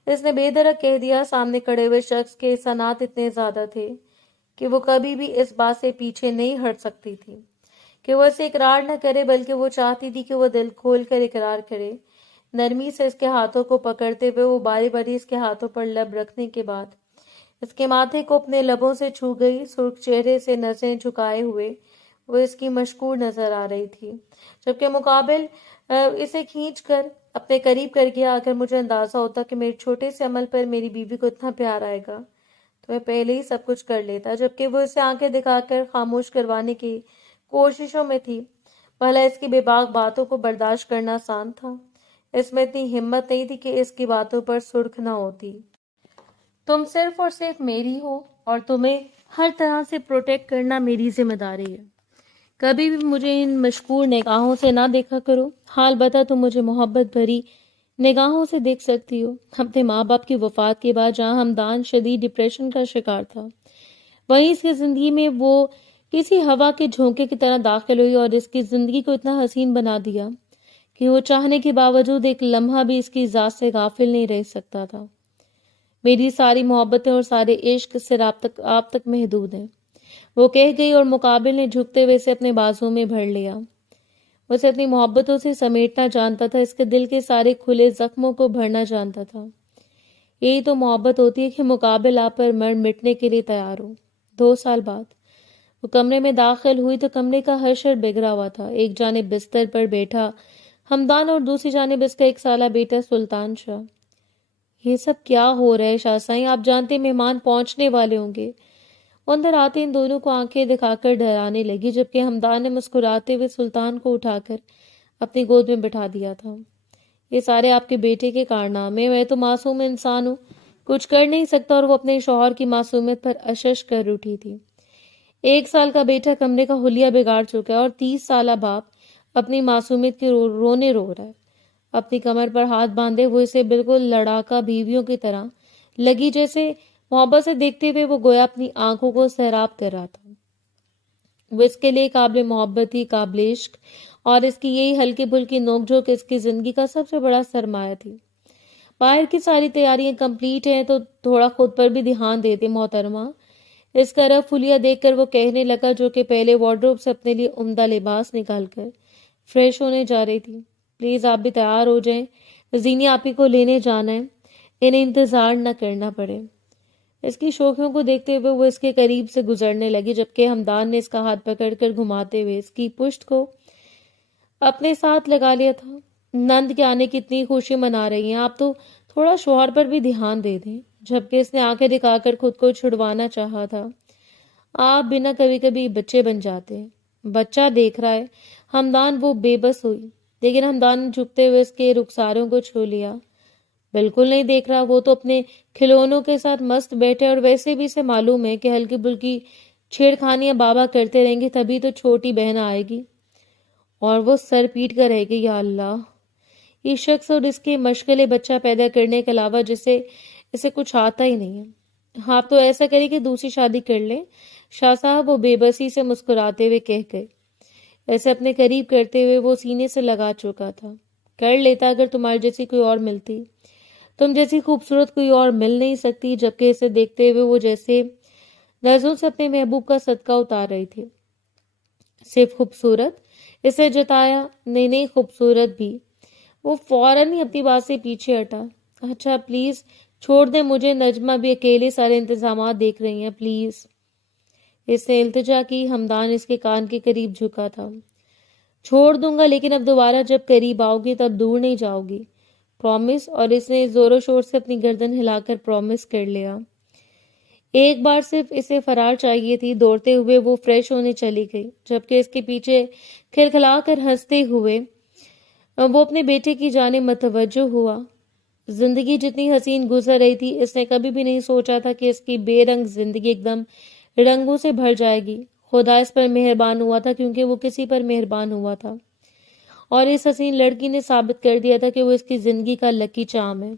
इसने बेधड़क कह दिया। सामने खड़े हुए शख्स के सनात इतने ज्यादा थे कि वो कभी भी इस बात से पीछे नहीं हट सकती थी कि वो इसे इकरार न करे, बल्कि वो चाहती थी कि वो दिल खोल कर इकरार करे। नरमी से इसके हाथों को पकड़ते हुए वो बारी बारी इसके हाथों पर लब रखने के बाद इसके माथे को अपने लबों से छू गई। सुर्ख चेहरे से नजरें झुकाए हुए वो इसकी मशकूर नजर आ रही थी, जबकि मुकाबिल इसे खींच कर अपने करीब कर गया। अगर मुझे अंदाजा होता कि मेरे छोटे से अमल पर मेरी बीवी को इतना प्यार आएगा तो मैं पहले ही सब कुछ कर लेता। जबकि वो इसे आंखें दिखाकर खामोश करवाने की कोशिशों में थी। भला इसकी बेबाक बातों को बर्दाश्त करना आसान था? इसमें इतनी हिम्मत नहीं थी कि इसकी बातों पर सुर्ख न होती। तुम सिर्फ और सिर्फ मेरी हो और तुम्हें हर तरह से प्रोटेक्ट करना मेरी जिम्मेदारी है। कभी भी मुझे इन मशकूर निगाहों से ना देखा करो। हाल बता, तुम मुझे मोहब्बत भरी निगाहों से देख सकती हो। अपने माँ बाप की वफात के बाद जहाँ हमदान शदीद डिप्रेशन का शिकार था, वहीं इसकी जिंदगी में वो किसी हवा के झोंके की तरह दाखिल हुई और इसकी जिंदगी को इतना हसीन बना दिया कि वो चाहने के बावजूद एक लम्हा भी इसकी जात से गाफिल नहीं रह सकता था। मेरी सारी मोहब्बतें और सारे इश्क सिर्फ आप तक महदूद हैं, वो कह गई और मुकाबिल ने झुकते हुए इसे अपने बाजुओं में भर लिया। उसे अपनी मोहब्बतों से समेटना जानता था, इसके दिल के सारे खुले जख्मों को भरना जानता था। यही तो मोहब्बत होती है कि मुकाबिल आप पर मर मिटने के लिए तैयार हो। 2 साल बाद वो कमरे में दाखिल हुई तो कमरे का हर शर बिगड़ा हुआ था। एक जानिब बिस्तर पर बैठा हमदान और दूसरी जानिब इसका 1 साला बेटा सुल्तान शाह। ये सब क्या हो रहा है शाहसाई? आप जानते मेहमान पहुंचने वाले होंगे। वो अंदर आते इन दोनों को आंखें दिखाकर डराने लगी, जबकि हमदान ने मुस्कुराते हुए सुल्तान को उठाकर अपनी गोद में बिठा दिया था। ये सारे आपके बेटे के कारनामे, मैं तो मासूम इंसान हूँ, कुछ कर नहीं सकता। और वो अपने शौहर की मासूमियत पर अशश कर उठी थी। 1 साल का बेटा कमरे का हुलिया बिगाड़ चुका है और 30 साला बाप अपनी मासूमियत के रोने रो रहा है। अपनी कमर पर हाथ बांधे वो इसे बिल्कुल लड़ाका बीवियों की तरह लगी, जैसे मोहब्बत से देखते हुए वो गोया अपनी आंखों को सैराब कर रहा था। वो इसके लिए काबिल मोहब्बत थी, काबिल इश्क, और इसकी यही हल्की फुल्की नोकझोंक इसकी जिंदगी का सबसे बड़ा सरमाया थी। बाहर की सारी तैयारियां कंप्लीट हैं तो थोड़ा खुद पर भी ध्यान दे दे मोहतरमा। इसका रफ फुलिया देखकर वो कहने लगा, जो कि पहले वार्डरोब से अपने लिए उम्दा लिबास निकालकर फ्रेश होने जा रही थी। प्लीज आप भी तैयार हो जाएं, जीनी आप ही को लेने जाना है, इन्हें इंतजार न करना पड़े। इसकी शौकियों को देखते हुए वो इसके करीब से गुजरने लगी, जबकि हमदान ने इसका हाथ पकड़कर घुमाते हुए इसकी पुश्त को अपने साथ लगा लिया था। नंद के आने की इतनी खुशी मना रही हैं आप, तो थोड़ा शौहर पर भी ध्यान दे दें। जबकि इसने आंखें दिखाकर खुद को छुड़वाना चाहा था। आप बिना कभी कभी बच्चे बन जाते हैं। बच्चा देख रहा है हमदान, वो बेबस हुई, लेकिन हमदान ने झुकते हुए इसके रुखसारों को छू लिया। बिल्कुल नहीं देख रहा, वो तो अपने खिलौनों के साथ मस्त बैठे, और वैसे भी इसे मालूम है कि हल्की बुल्की छेड़खानियां बाबा करते रहेंगे तभी तो छोटी बहन आएगी और वो सर पीट कर रहेगी। या अल्लाह, ये शख्स और इसके मशगले बच्चा पैदा करने के अलावा जिसे इसे कुछ आता ही नहीं है। ہاں تو ایسا کرے کہ دوسری شادی کر لیں، شاہ صاحب وہ بے بسی سے مسکراتے ہوئے کہہ گئے۔ ایسے اپنے قریب کرتے ہوئے وہ سینے سے لگا چکا تھا۔ کر لیتا اگر تمہاری جیسی کوئی اور ملتی، تم جیسی خوبصورت کوئی اور مل نہیں سکتی۔ جبکہ اسے دیکھتے ہوئے وہ جیسے نظروں سے اپنے محبوب کا صدقہ اتار رہی تھی۔ صرف خوبصورت؟ اسے جتایا۔ نہیں نہیں، خوبصورت بھی۔ وہ فوراً ہی اپنی بات سے پیچھے ہٹا۔ اچھا پلیز چھوڑ دیں مجھے، نجمہ بھی اکیلے سارے انتظامات دیکھ رہی ہیں، پلیز۔ اس نے التجا کی۔ ہمدان اس کے کان کے قریب جھکا تھا۔ چھوڑ دوں گا، لیکن اب دوبارہ جب قریب آؤ گی تب دور نہیں جاؤ گی، پرومس۔ اور اس نے زور و شور سے اپنی گردن ہلا کر پرومس کر لیا۔ ایک بار صرف اسے فرار چاہیے تھی۔ دوڑتے ہوئے وہ فریش ہونے چلی گئی، جبکہ اس کے پیچھے کھلکھلا کر ہنستے ہوئے وہ اپنے بیٹے کی جانب متوجہ ہوا۔ زندگی جتنی حسین گزر رہی تھی، اس نے کبھی بھی نہیں سوچا تھا کہ اس کی بے رنگ زندگی ایک دم رنگوں سے بھر جائے گی۔ خدا اس پر مہربان ہوا تھا کیونکہ وہ کسی پر مہربان ہوا تھا، اور اس حسین لڑکی نے ثابت کر دیا تھا کہ وہ اس کی زندگی کا لکی چارم ہے۔